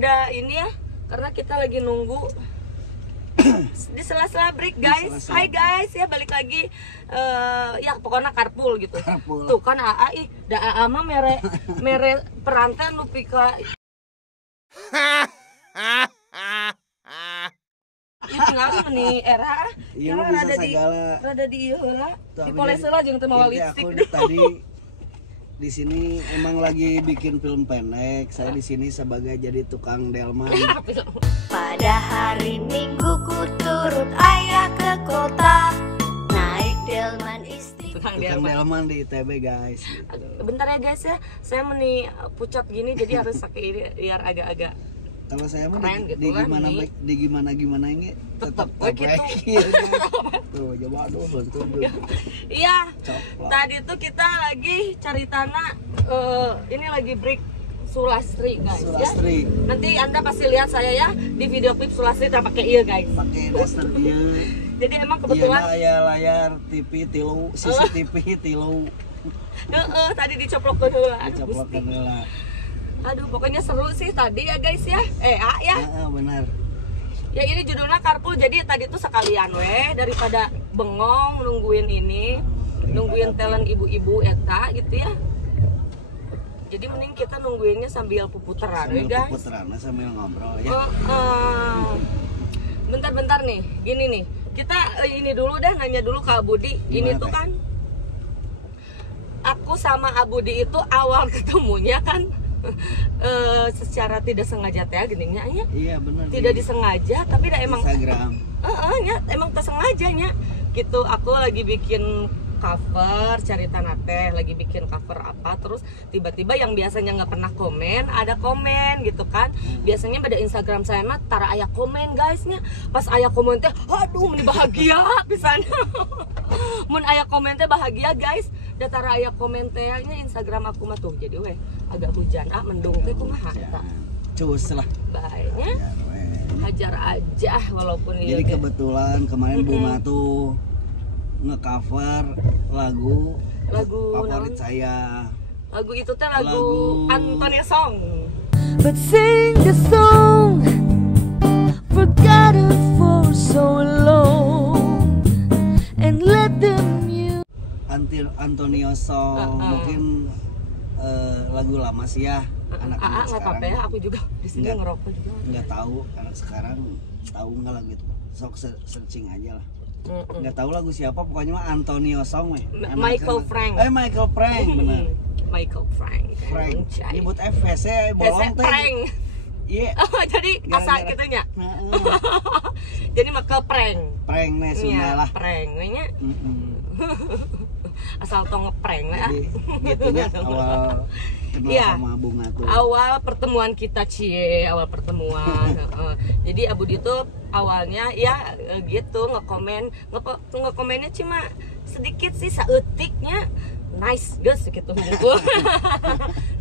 pada ini ya, karena kita lagi nunggu di sela-sela break guys. Hai guys ya, balik lagi ya pokoknya carpool gitu. Tuh kan AA da AA mah mere perantai nu pika. Ya tinggal nih era iya rada di ieu heula. Dipoles heula jeung teu mawa lipstik. Tadi di sini emang lagi bikin film pendek. Saya di sini sebagai jadi tukang delman. Pada hari Minggu ku turut ayah ke kota, naik delman istri. Tukang delman di ITB guys. Gitu. Bentar ya guys ya, saya meni pucat gini jadi harus pakai ini biar agak-agak. Kalau saya mah di gimana ini tetap gitu. Tuh coba tuh. Iya. Tadi tuh kita lagi cari tanah, ini lagi break Sulastri guys. Sulastri. Ya. Nanti Anda pasti lihat saya ya di video klip Sulastri tak pakai iya guys. Pakai dasternya. Jadi emang kebetulan layar TV tilu, CCTV tilu. Tadi dicoplokkeun heula. Dicoplokkeun heula. Aduh, pokoknya seru sih tadi ya guys ya. Ya. Benar. Ya ini judulnya carpool. Jadi tadi tuh sekalian daripada bengong nungguin ini, nungguin talent ibu-ibu eta gitu ya. Jadi mending kita nungguinnya sambil puputeran ya guys. Sambil ngobrol ya. Bentar-bentar nih, gini nih. Kita ini dulu dah nanya dulu ke Abudi. Ini tuh kan aku sama Abudi itu awal ketemunya kan secara tidak sengaja teh geningnya ya. Iya benar. Tidak disengaja tapi dah emang Instagram. Emang tersengajanya gitu. Aku lagi bikin cover cerita teh, lagi bikin cover apa, terus tiba-tiba yang biasanya nggak pernah komen ada komen gitu kan. Biasanya pada Instagram saya mah tara aya komen guysnya, pas aya komen teh aduh meni bahagia pisan. Mun aya komen teh bahagia guys, da tara aya komen teh nya Instagram aku mah tuh jadi agak hujan mendung teh kumaha eta. Cus lah. Baiknya hajar aja walaupun jadi kebetulan kemarin Bunga tuh nge-cover lagu favorit saya. Lagu itu teh lagu Antonia Song. But sing the song forgotten for so long and let them Antonio Song mungkin lagu lama sih ya. Anak-anak nggak apa ya, aku juga di sini ngerokok juga. Nggak tahu anak sekarang tahu nggak lagu itu. Sok searching aja lah. Nggak tahu lagu siapa, pokoknya mah Antonio Song Michael Frank. Michael Frank benar. Michael Frank. Nyebut FVC bolong teh. Frank. Iya. Jadi asa gitunya. Jadi Michael Frank. Frank nih Sunda lah. Frank nya. Asal tong ngeprank lah. Gitu ya awal kenal sama Bunga tuh. Awal pertemuan kita awal pertemuan. Jadi Abudi tuh awalnya ya gitu ngekomennya cuma sedikit sih saeutiknya. Nice guys gitu.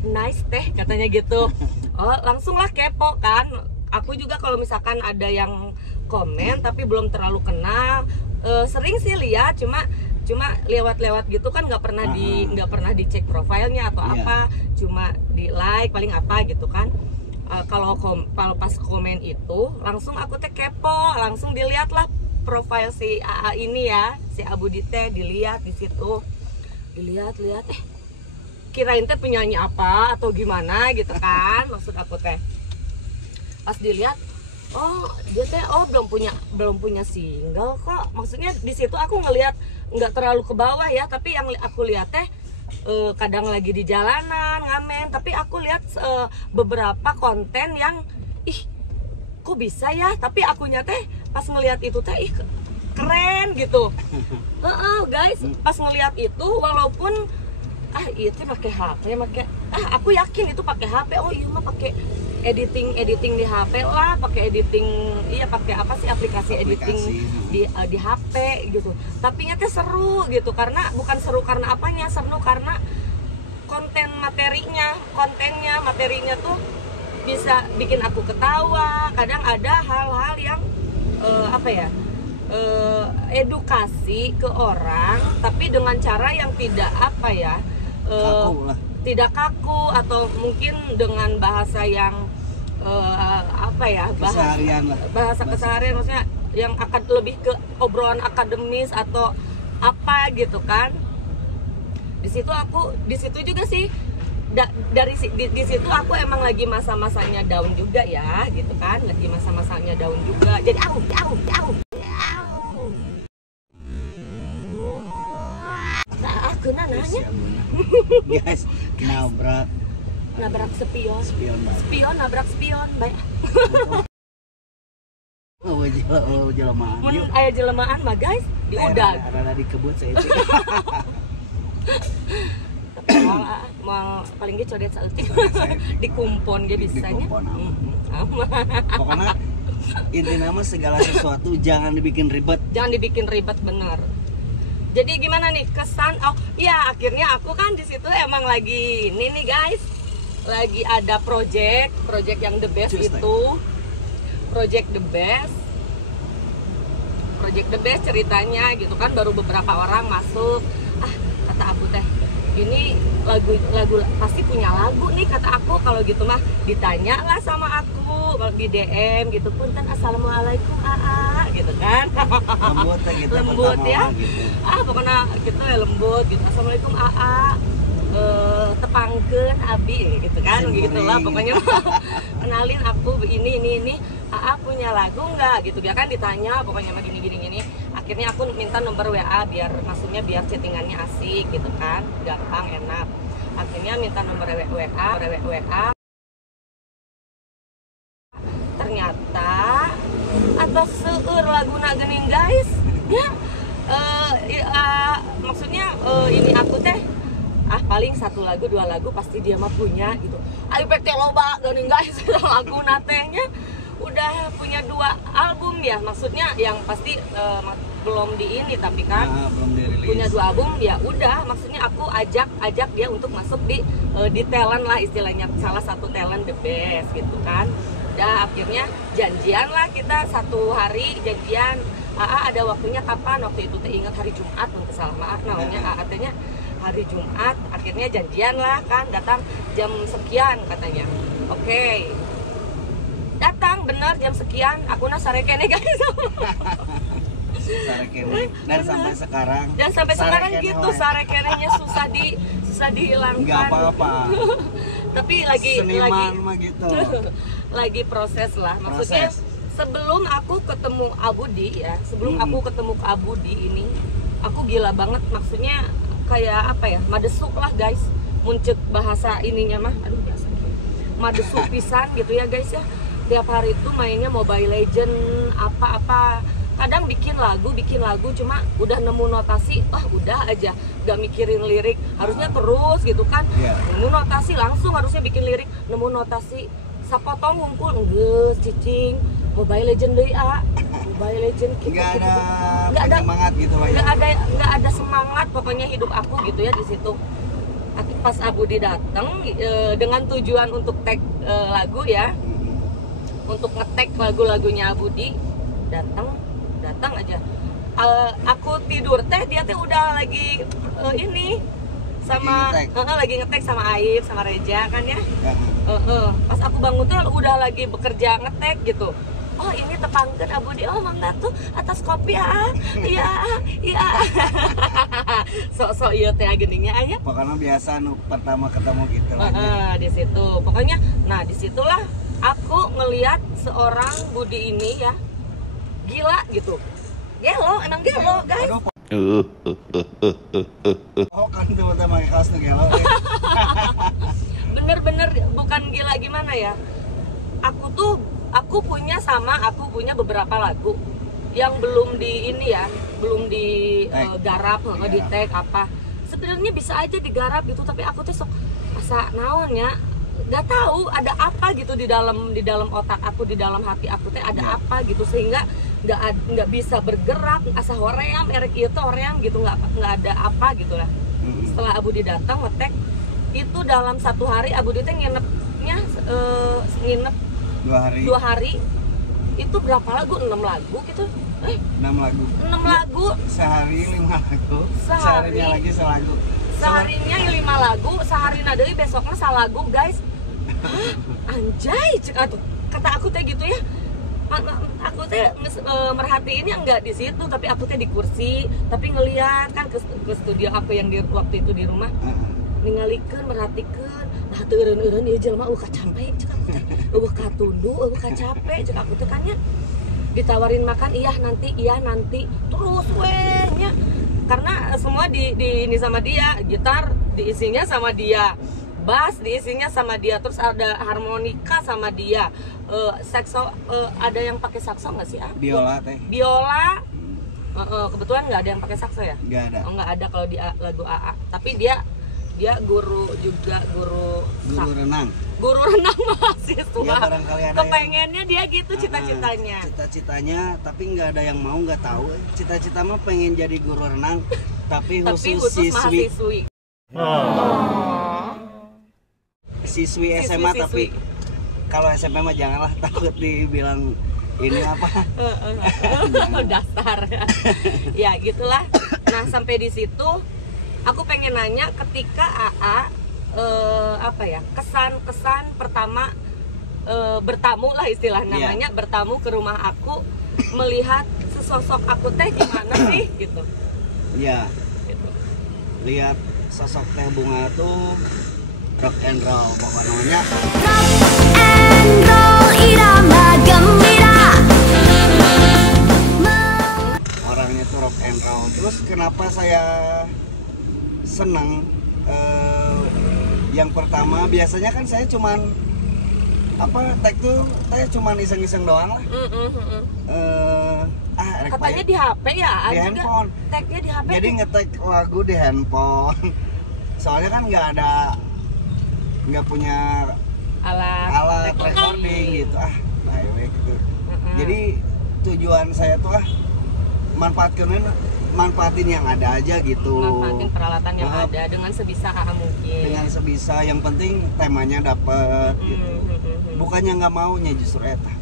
Nice teh katanya gitu. Oh, langsung lah kepo kan. Aku juga kalau misalkan ada yang komen tapi belum terlalu kenal, sering sih lihat cuma lewat gitu kan nggak pernah dicek profilnya atau apa, cuma di like paling apa gitu kan. Kalau pas komen itu langsung aku teh kepo, langsung dilihat lah profil si AA ini ya, si Abudi teh dilihat di situ, dilihat kirain teh penyanyi apa atau gimana gitu kan. Maksud aku teh pas dilihat dia teh belum punya single kok. Maksudnya di situ aku ngelihat nggak terlalu ke bawah ya, tapi yang aku lihat teh kadang lagi di jalanan ngamen, tapi aku lihat beberapa konten yang kok bisa ya, tapi akunya teh pas ngelihat itu teh keren gitu. Guys, pas ngelihat itu walaupun itu pakai HP, aku yakin itu pakai HP. Oh iya mah pakai editing di HP lah, pakai apa sih aplikasi editing di HP gitu. Tapi nyatanya seru gitu, karena bukan seru karena apanya, seru karena materinya tuh bisa bikin aku ketawa. Kadang ada hal-hal yang edukasi ke orang tapi dengan cara yang tidak kaku lah. Tidak kaku, atau mungkin dengan bahasa yang apa ya, Keseharian lah. bahasa keseharian, maksudnya yang akan lebih ke obrolan akademis atau apa gitu kan. Di situ juga sih di situ aku emang lagi masa-masanya down juga ya gitu kan, lagi masa-masanya down juga. Jadi aku nanya Guys, nabrak spion nabrak spion baik. Oh, jelamaan. Mun aya jelemaan mah guys diudag. Ada di kebut saya itu. Mal paling ge codet saeutik dikumpon ge bisanya. Pokoknya intinya mah segala sesuatu jangan dibikin ribet. Jangan dibikin ribet, bener. Jadi gimana nih kesan? Oh ya, akhirnya aku kan di situ emang lagi ini nih guys, lagi ada project yang the best itu. Project the best ceritanya gitu kan, baru beberapa orang masuk. Kata aku teh, ini lagu pasti punya lagu nih kata aku. Kalau gitu mah ditanya lah sama aku di DM gitu, punten assalamualaikum AA gitu kan. Lembut gitu, lembut ya gitu. Pokoknya gitu ya, lembut gitu, assalamualaikum AA, tepangkeun abi gitu kan, gitu lah pokoknya. Kenalin aku ini AA punya lagu nggak gitu, dia kan ditanya pokoknya mah gini. Akhirnya aku minta nomor WA biar maksudnya biar chattingannya asik gitu kan, gampang enak. Akhirnya minta nomor WA. Ternyata atau seueur laguna geuning guys ya. Maksudnya ini aku teh paling 1 lagu 2 lagu pasti dia mah punya gitu. Ayo peke loba geuning guys lagu natenya udah punya 2 album ya, maksudnya yang pasti belum di ini tapi kan belum dirilis. Punya 2 album ya udah, maksudnya aku ajak dia untuk masuk di talent lah istilahnya, salah satu talent the best gitu kan. Udah akhirnya janjian lah kita 1 hari janjian. Ada waktunya kapan, waktu itu teh ingat hari Jumat untuk salah maaf namanya katanya hari Jumat. Akhirnya janjian lah kan, datang jam sekian katanya. Oke. Datang bener jam sekian, aku sarekene guys. Sarekene. Dan sampai sekarang gitu sarekenenya susah dihilangkan. Enggak apa-apa. Tapi lagi mah gitu. Lagi proses lah. Maksudnya sebelum aku ketemu Abudi ya, aku ketemu ke Abudi ini, aku gila banget, maksudnya kayak apa ya, madesuk lah guys, muncul bahasa ininya mah, aduh biasa madesuk pisan gitu ya guys ya. Tiap hari itu mainnya Mobile Legend apa-apa, kadang bikin lagu cuma udah nemu notasi, udah aja gak mikirin lirik, harusnya terus gitu kan. Nemu notasi langsung harusnya bikin lirik, nemu notasi sapotong ngumpul enggeus cicing Mobile Legend deui Mobile Legend gitu. Nggak ada semangat gitu lah ya. Nggak ada semangat pokoknya hidup aku gitu ya di situ. Pas Abudi datang dengan tujuan untuk tag lagu ya, untuk nge-tag lagu-lagunya Abudi, datang aja. Aku tidur dia udah lagi ini sama lagi nge-tag sama Aib sama Reja kan ya. Pas aku bangun tuh udah lagi bekerja nge-tag gitu. Oh ini tepangkeun Abudi, oh Mang Datu atas kopi ya. Iya. Sok-sok ieu teh geuninnya aya. Pokoknya biasa pertama ketemu gitu lah. Di situ. Pokoknya disitulah aku ngelihat seorang Budi ini ya gila gitu. Emang gelo guys. Oh kan teman-teman pakai kaos tuh gelo. Bener-bener bukan gila gimana ya. Aku punya beberapa lagu yang belum di ini ya, belum digarap, di tag apa. Sebenarnya bisa aja digarap gitu, tapi aku tuh sok asa naon ya. Gak tahu ada apa gitu di dalam otak aku, di dalam hati aku teh ada apa gitu sehingga nggak bisa bergerak, asa hoream erek itu hoream gitu, nggak ada apa gitu lah. Setelah Abudi datang ngetek itu dalam 1 hari Abudi teh nginep 2 hari itu berapa lagu? 6 lagu gitu. 6 lagu. 6 lagu. Sehari 5 lagu. Seharinya lagi selagu. Seharinya 5 lagu, sehari deui besoknya salagu guys. Hah? Anjay, cek atuh. Kata aku teh gitu ya. Aku teh merhatiinnya enggak di situ, tapi aku teh di kursi, tapi ngeliat kan ke studio aku yang waktu itu di rumah. Ningalikeun, merhatikeun. Nah, teu eureun-eureun ieu jelema capek cek aku teh. Katundu, capek cek aku teh kan nya. Ditawarin makan iya nanti terus weh nya. Karena semua di ini sama dia, gitar diisinya sama dia, bass diisinya sama dia, terus ada harmonika sama dia, sakso ada yang pakai sakso nggak sih? Biola teh. Biola. Kebetulan nggak ada yang pakai sakso ya? Nggak ada. Oh, nggak ada kalau di lagu AA. Tapi dia guru juga, guru renang. Guru renang mahasiswa. Ya, barangkali ada kepengennya dia gitu cita-citanya. Cita-citanya, tapi nggak ada yang mau, nggak tahu. Cita-cita mah pengen jadi guru renang, tapi khusus siswi. Siswi SMA, tapi kalau SMP mah janganlah, takut dibilang ini apa. Dasar. Ya gitulah. Nah, sampai di situ aku pengen nanya, ketika AA apa ya, kesan pertama bertamu lah istilah namanya, bertamu ke rumah aku, melihat sesosok aku teh gimana sih gitu. Iya. Gitu. Lihat sosok Teh Bunga tuh rock and roll pokoknya. Rock and roll irama gembira. Orangnya tuh rock and roll. Terus kenapa saya senang? Yang pertama, biasanya kan saya cuman tag tuh saya cuman iseng-iseng doang lah. Katanya di HP ya? Di handphone. Tagnya di HP. Jadi ngetag lagu di handphone. Soalnya kan nggak punya alat recording gitu. Gitu. Jadi tujuan saya tuh manfaatin yang ada aja gitu. Manfaatin peralatan yang ada dengan sebisa mungkin. Dengan sebisa, yang penting temanya dapet gitu. Bukannya nggak maunya, justru eta.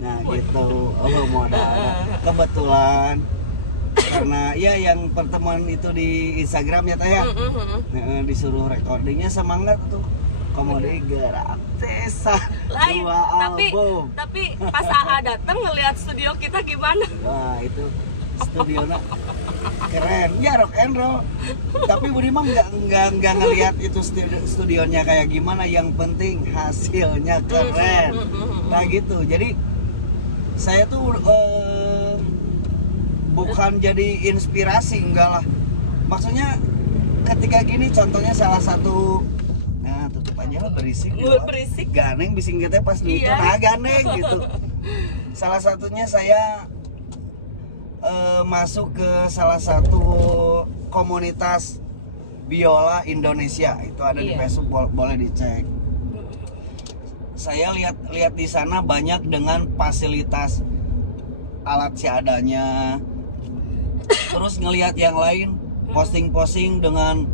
Nah gitu. Modal. Kebetulan karena ya yang pertemuan itu di Instagram ya Teh ya. Disuruh recordingnya semangat tuh. Komode Geratesa lain, tapi pas AA datang ngelihat studio kita gimana? Wah, itu studionya keren ya, rock and roll. Tapi Budi mah nggak ngelihat itu studionya kayak gimana, yang penting hasilnya keren. Nah gitu. Jadi saya tuh bukan jadi inspirasi, enggak lah. Maksudnya ketika gini, contohnya salah satu, tutup aja lah, berisik gitu. Berisik. Ganeng bising kita pas dulu itu, nah ganeng gitu. Salah satunya saya masuk ke salah satu komunitas biola Indonesia, itu ada di Facebook, boleh dicek. Saya lihat di sana banyak dengan fasilitas alat seadanya. Terus ngelihat yang lain posting dengan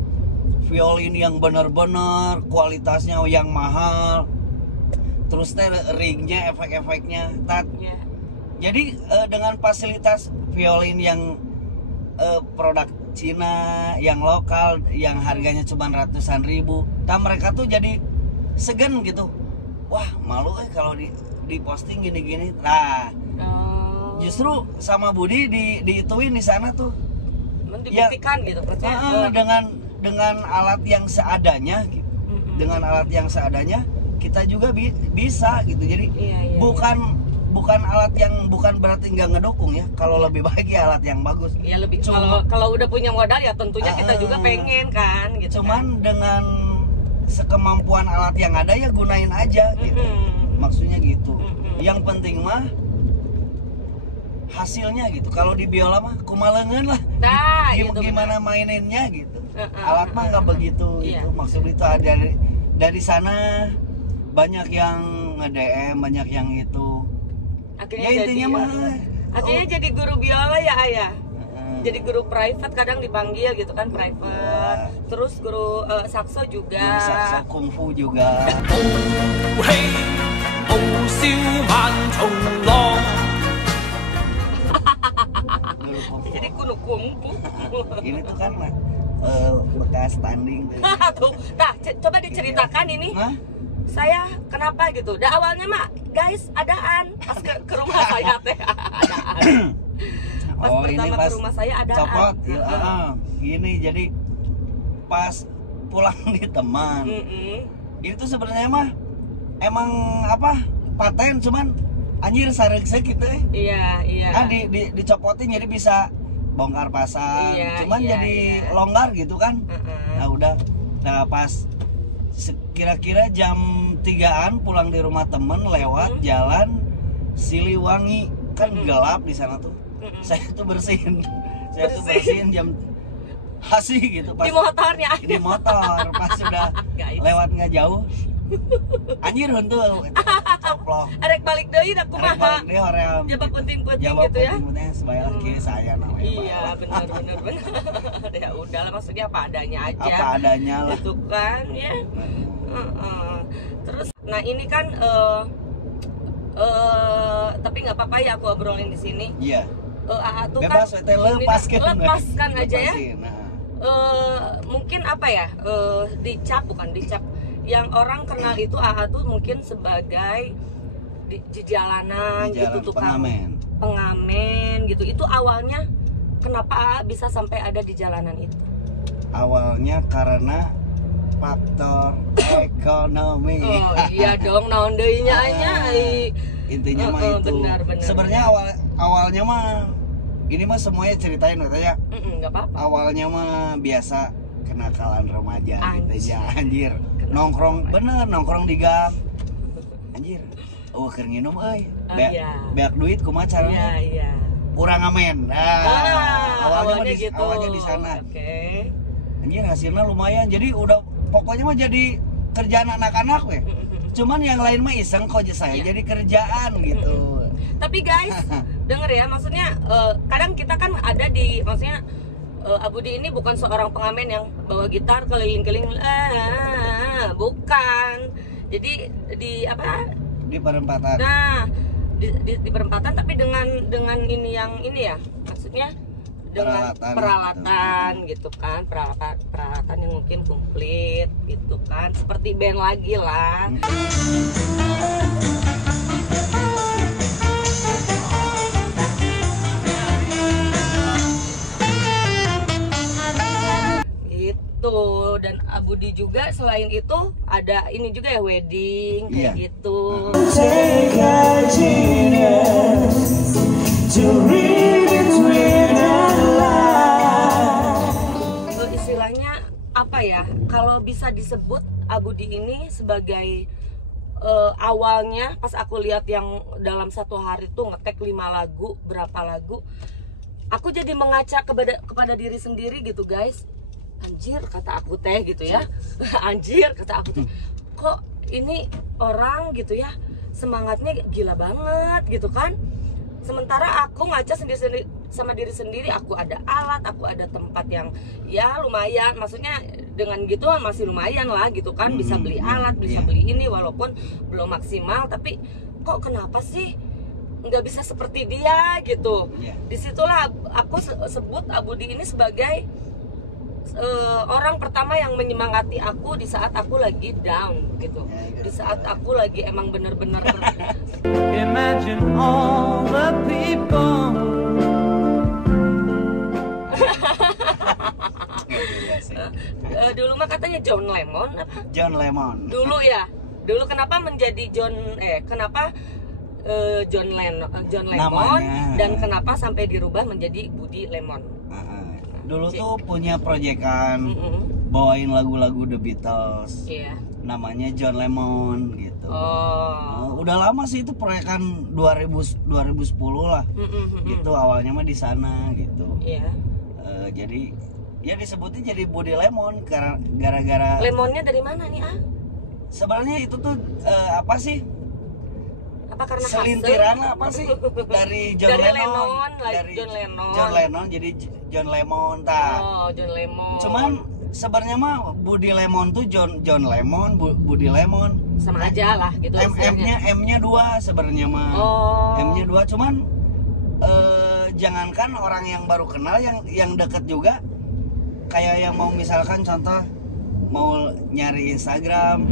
violin yang bener-bener kualitasnya yang mahal, terus ringnya, efek-efeknya jadi dengan fasilitas violin yang produk Cina, yang lokal, yang harganya cuma ratusan ribu, mereka tuh jadi segen gitu. Wah, malu kalau di posting gini-gini. Nah, justru sama Budi diituin di sana tuh, dibuktikan ya, gitu percaya. Dengan alat yang seadanya gitu. Dengan alat yang seadanya kita juga bisa gitu. Jadi bukan alat yang, bukan berarti nggak ngedukung ya. Kalau lebih baik ya alat yang bagus. Ya lebih, kalau udah punya modal ya tentunya kita juga pengen kan gitu. Cuman dengan sekemampuan alat yang ada ya gunain aja gitu. Maksudnya gitu. Yang penting mah hasilnya gitu. Kalau di biola mah kumalengan lah. Nah, gimana maininnya gitu. Alat mah nggak begitu gitu. Maksud itu ada dari sana banyak yang nge-DM, banyak yang itu. Akhirnya ya intinya mah akhirnya jadi guru biola ya Ayah. Jadi guru private, kadang dipanggil gitu kan, private. Terus guru sakso juga. Guru sakso kungfu juga. Jadi kuno kungfu. Ini tuh kan bekas tanding. Tuh, nah coba diceritakan ini. Hah? Saya kenapa gitu? Dah awalnya mah guys adaan pas ke rumah saya teh adaan. Pas pertama ke rumah saya adaan. Copot, gini jadi pas pulang di teman. Itu sebenarnya mah emang apa paten cuman anjir saregsek gitu Iya. Kan dicopotin jadi bisa bongkar pasang. Cuman jadi longgar gitu kan. Nah udah. Nah pas kira-kira jam 3-an pulang di rumah temen lewat jalan Siliwangi kan gelap di sana tuh. Saya tuh bersihin jam asih gitu pas di motornya di motor pas sudah lewat nggak jauh anjir huntuh coplok arek balik deui da kumaha jaba penting-penting gitu ya sebayar kiri saya namanya iya benar ya udahlah maksudnya apa adanya aja apa adanya lah itu kan ya terus nah ini kan tapi nggak apa-apa ya aku obrolin di sini iya tuh bebas kan lepaskan aja ya mungkin apa ya dicap yang orang kenal itu tuh mungkin sebagai di jalanan gitu tukang pengamen gitu. Itu awalnya kenapa bisa sampai ada di jalanan itu? Awalnya karena faktor ekonomi. Oh iya dong, naon deui nya intinya mah itu. Benar. Sebenarnya awalnya mah ini mah semuanya ceritain katanya. Enggak apa-apa. Awalnya mah biasa kenakalan remaja gitu ya anjir. Nongkrong di gang. Anjir. Oh keur nginum euy. Beak duit kumaha caranya? Iya. Urang ngamen. Awalnya di sana. Oke. Anjir hasilnya lumayan. Jadi udah pokoknya mah jadi kerjaan anak-anak we. Cuman yang lain mah iseng kok saya jadi kerjaan gitu. Tapi guys, denger ya, maksudnya kadang kita kan ada di, maksudnya Abudi ini bukan seorang pengamen yang bawa gitar keliling-keliling, bukan. Jadi di apa? Di perempatan. Nah, di perempatan tapi dengan ini yang ini ya, maksudnya dengan peralatan gitu kan, peralatan yang mungkin komplit gitu kan, seperti band lagi lah. Dan Abudi juga selain itu ada ini juga ya wedding kayak gitu. Istilahnya apa ya? Kalau bisa disebut Abudi ini sebagai awalnya pas aku lihat yang dalam satu hari tuh ngetek 5 lagu, berapa lagu, aku jadi mengaca kepada diri sendiri gitu guys. Anjir kata aku teh gitu ya. Anjir kata aku teh, kok ini orang gitu ya semangatnya gila banget gitu kan. Sementara aku ngaca sendiri sama diri sendiri, aku ada alat, aku ada tempat yang ya lumayan, maksudnya dengan gitu masih lumayan lah gitu kan, bisa beli alat, bisa beli ini walaupun belum maksimal, tapi kok kenapa sih nggak bisa seperti dia gitu. Disitulah aku sebut Abudi ini sebagai orang pertama yang menyemangati aku di saat aku lagi down gitu, di saat aku lagi emang bener-bener Imagine all the people. Dulu mah katanya John Lemon apa? John Lemon. Dulu ya. Dulu kenapa menjadi kenapa John Lemon namanya, dan kenapa sampai dirubah menjadi Budi Lemon? Dulu tuh punya proyekan bawain lagu-lagu The Beatles. Namanya John Lemon gitu. Udah lama sih itu proyekan 2010 lah. Gitu awalnya mah di sana gitu. Jadi ya disebutnya jadi Budi Lemon gara-gara lemonnya dari mana nih sebenarnya itu tuh apa sih? Apa karena selintiran apa sih dari John Lennon. Dari John Lennon jadi John Lemon John Lemon. Cuman sebenarnya mah Budi Lemon tuh John Lemon, Budi Lemon sama aja lah gitu. M-nya 2 sebenarnya mah. M-nya 2 cuman jangankan orang yang baru kenal yang deket juga kayak yang mau misalkan contoh mau nyari Instagram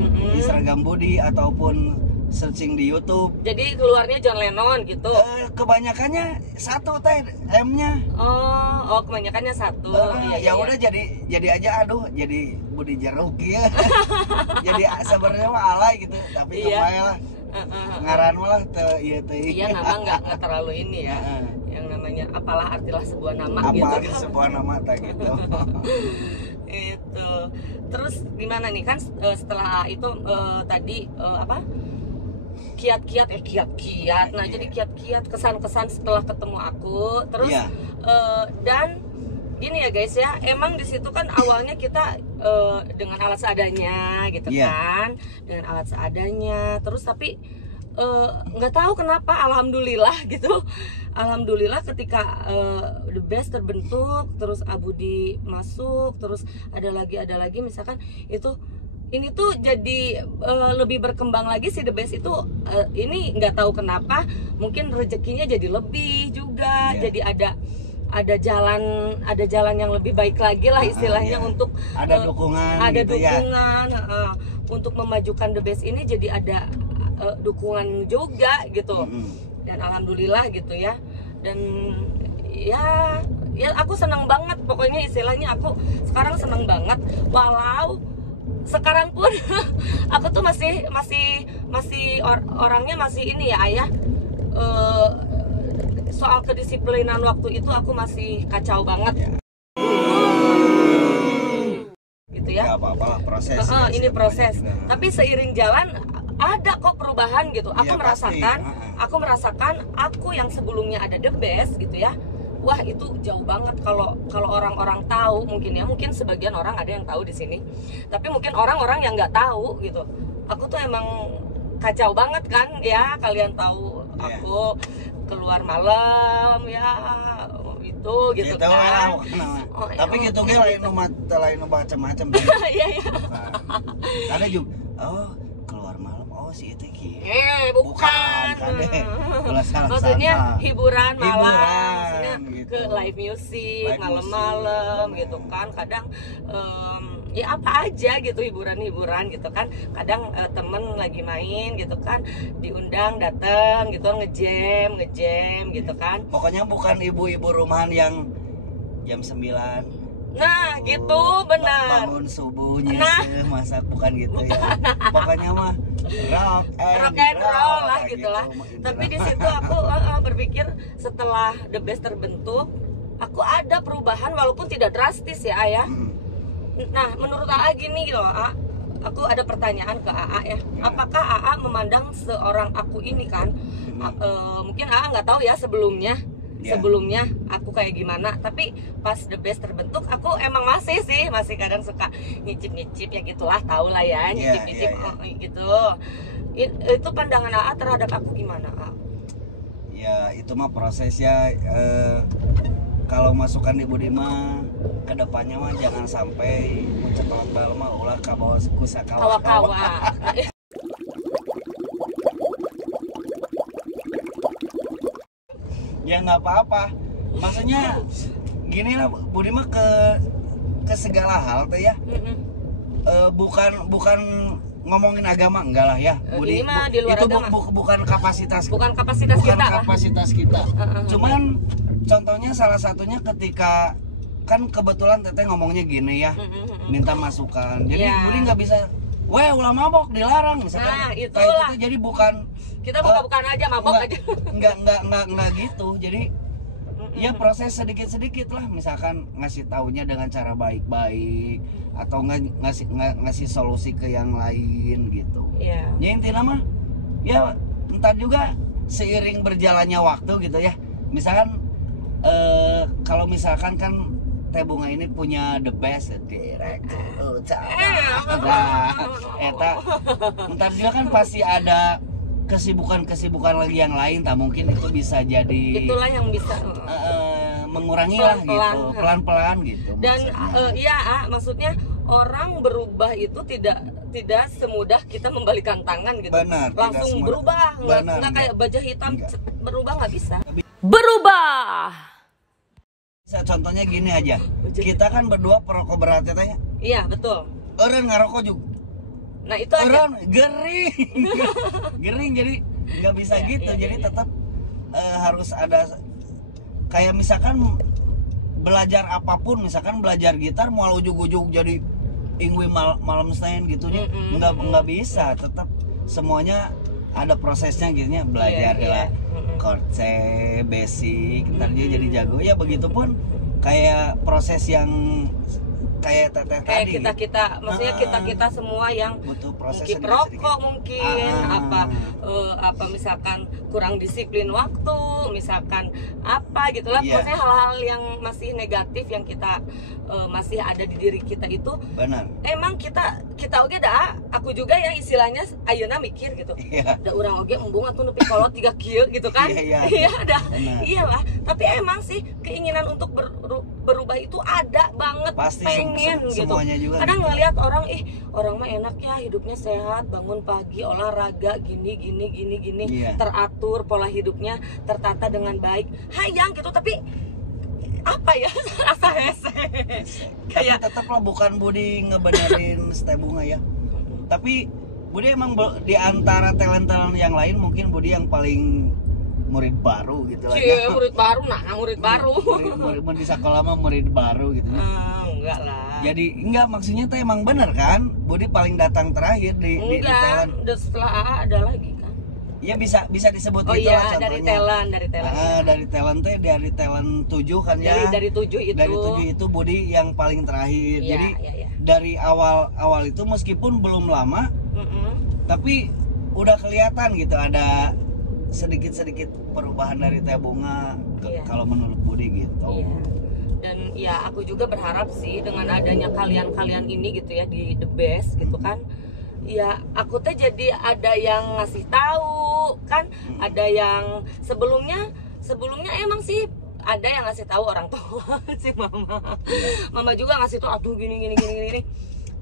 Budi ataupun searching di YouTube. Jadi keluarnya John Lennon gitu. Kebanyakannya satu teh M-nya. Oh, kebanyakannya satu. Ya udah jadi aja jadi Budi Jeruk ya. Jadi sebenarnya mah alay gitu, tapi kepae lah. Ngaran mah teh ieu teh. Iya, nama enggak terlalu ini ya. Yang namanya apalah artilah sebuah nama gitu. Apa sebuah nama teh gitu. Itu. Terus gimana nih kan setelah itu tadi apa? Kiat-kiat. Nah, jadi kiat-kiat kesan-kesan setelah ketemu aku. Terus dan gini ya guys ya, emang di situ kan awalnya kita dengan alat seadanya gitu kan, dengan alat seadanya. Terus tapi nggak tahu kenapa, alhamdulillah gitu, alhamdulillah ketika The Best terbentuk, terus Abudi masuk, terus ada lagi misalkan itu. Ini tuh jadi lebih berkembang lagi si The Best itu ini nggak tahu kenapa, mungkin rezekinya jadi lebih juga, jadi ada jalan yang lebih baik lagi lah istilahnya untuk ada dukungan gitu untuk memajukan The Best ini, jadi ada dukungan juga gitu. Dan alhamdulillah gitu ya, dan ya aku senang banget, pokoknya istilahnya aku sekarang senang banget, walau sekarang pun aku tuh masih orangnya masih ini ya ayah, soal kedisiplinan waktu itu aku masih kacau banget gitu ya. Gak apa-apa, proses ini proses tapi seiring jalan ada kok perubahan gitu. Aku merasakan aku yang sebelumnya ada The Best gitu ya, wah itu jauh banget. Kalau orang-orang tahu, mungkin sebagian orang ada yang tahu di sini, tapi mungkin orang-orang yang nggak tahu gitu, aku tuh emang kacau banget kan ya. Kalian tahu aku keluar malam ya itu gitu kan. Tapi gitu ge lain macam-macam. Iya. Ada juga keluar malam si itu bukan. Maksudnya hiburan malam, maksudnya gitu. ke live music malam-malam gitu kan. Kadang ya apa aja gitu, hiburan gitu kan. Kadang temen lagi main gitu kan, diundang datang gitu, ngejam gitu kan. Pokoknya bukan ibu-ibu rumahan yang jam 9. Nah gitu, benar. Bangun subuhnya masak, bukan gitu ya. Pokoknya mah rock and roll lah gitulah. Tapi di situ aku berpikir setelah The Best terbentuk, aku ada perubahan walaupun tidak drastis ya ayah. Nah menurut AA gini loh, aku ada pertanyaan ke AA ya. Apakah AA memandang seorang aku ini kan, mungkin AA nggak tahu ya sebelumnya aku kayak gimana, tapi pas The Best terbentuk aku emang masih kadang suka nyicip ya gitulah, tau lah ya, nyicip gitu. Itu pandangan AA terhadap aku gimana, A? Ya itu mah prosesnya. Kalau masukan Ibu Dima kedepannya mah jangan sampai mencetak bal mah ulah kabawa kusakawa. Ya nggak apa-apa, maksudnya gini lah Budi mah ke segala hal tuh ya. Bukan ngomongin agama, enggak lah ya Budi, ini mah di luar itu agama. bukan kapasitas kita. Cuman contohnya salah satunya ketika kan kebetulan teteh ngomongnya gini ya, minta masukan, jadi Budi nggak bisa ulah mabok dilarang misalkan. Nah itulah itu, jadi bukan kita bukan aja mabok aja. Enggak gitu. Jadi ya proses sedikit lah, misalkan ngasih taunya dengan cara baik-baik atau ngasih solusi ke yang lain gitu. Ya intinya mah ya entar juga seiring berjalannya waktu gitu ya. Misalkan kalau misalkan kan Teh Bunga ini punya The Best direktur eta entar juga kan pasti ada kesibukan lagi yang lain, tak mungkin itu bisa jadi itulah yang bisa mengurangi lah gitu, pelan-pelan gitu. Dan maksudnya orang berubah itu tidak semudah kita membalikan tangan gitu. Benar, langsung berubah, nggak kayak baja hitam berubah, nggak bisa. Berubah. contohnya gini aja. Kita kan berdua perokok berat ya tanya. Iya betul. Eureun ngarokok juga. Nah itu aja. Eureun gering. Gering jadi nggak bisa Iya, gitu. iya, Jadi iya. tetap harus ada kayak misalkan belajar apapun, misalkan belajar gitar mau ujug-ujug jadi ingwi malam Senin gitu nya nggak bisa. Tetap semuanya ada prosesnya gitu nya, belajar Iya, lah iya. chord C, basic, ntar dia jadi jago ya. Begitupun kayak proses yang kayak teteh Kayak tadi kita maksudnya kita semua yang butuh proses mungkin sedikit-sedikit. perokok mungkin Ah. apa misalkan kurang disiplin waktu, misalkan apa gitulah. Iya. Maksudnya hal-hal yang masih negatif yang kita masih ada di diri kita itu Benar. emang kita oge dah, aku juga ya istilahnya ayeuna mikir gitu. Iya. Da urang oge embung atuh nepi kolot 3 kieu gitu kan. Iya, iya. Iya dah. Benar. Iyalah, tapi emang sih keinginan untuk berubah itu ada banget, Pasti pengen gitu. semuanya juga Kadang gitu. ngelihat orang orang mah enak ya hidupnya sehat, bangun pagi, olahraga gini Iya. teratur pola hidupnya, tertata dengan baik. Hayang gitu, tapi apa ya? Rasa hese. Kayak tetaplah bukan Budi ngebenerin Teh Bunga ya. Tapi Budi emang di antara talent-talent yang lain mungkin Budi yang paling murid baru gitu lah Cie, ya. murid baru, murid baru. Murid di sekolah mah murid baru gitu. Enggak lah. Jadi enggak, maksudnya teh emang bener kan? Budi paling datang terakhir di talent. Enggak, setelah AA ada lagi kan. Ya bisa disebut Oh gitu iya, lah dari contohnya. talent. Dari talent teh dari talent 7 kan ya. Dari 7 itu. Dari 7 itu Budi yang paling terakhir. Iya, Jadi iya. dari awal itu meskipun belum lama Mm-mm. tapi udah kelihatan gitu ada sedikit perubahan dari Teh Bunga Iya. kalau menurut Budi gitu. Iya. Dan ya aku juga berharap sih dengan adanya kalian ini gitu ya di The Best gitu kan. Ya aku teh jadi ada yang ngasih tahu kan, ada yang sebelumnya emang sih ada yang ngasih tahu orang tua si mama juga ngasih tahu, aduh gini.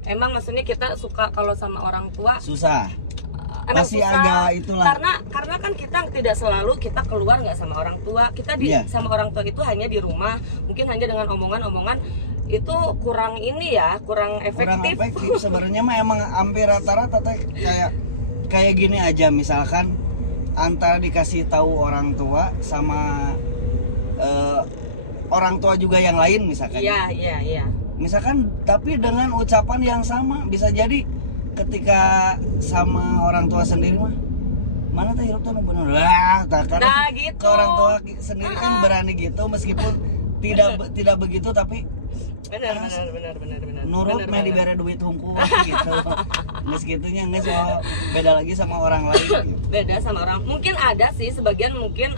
Emang maksudnya kita suka kalau sama orang tua Susah. emang Masih susah. agak itulah. Karena kan kita tidak selalu kita keluar nggak sama orang tua, kita Iya. sama orang tua itu hanya di rumah, mungkin hanya dengan omongan itu kurang Kurang efektif. efektif sebenarnya mah emang hampir rata-rata teh kayak gini aja, misalkan antara dikasih tahu orang tua sama orang tua juga yang lain misalkan. Iya. Misalkan tapi dengan ucapan yang sama, bisa jadi ketika sama orang tua sendiri mah mana teh hirup tuh bener karena Nah, gitu. ke orang tua sendiri kan berani gitu meskipun tidak begitu tapi Benar. nurut mah dibere duit hungkul gitu. Geus kitunya geus beda lagi sama orang lain gitu. Beda sama orang. Mungkin ada sih sebagian mungkin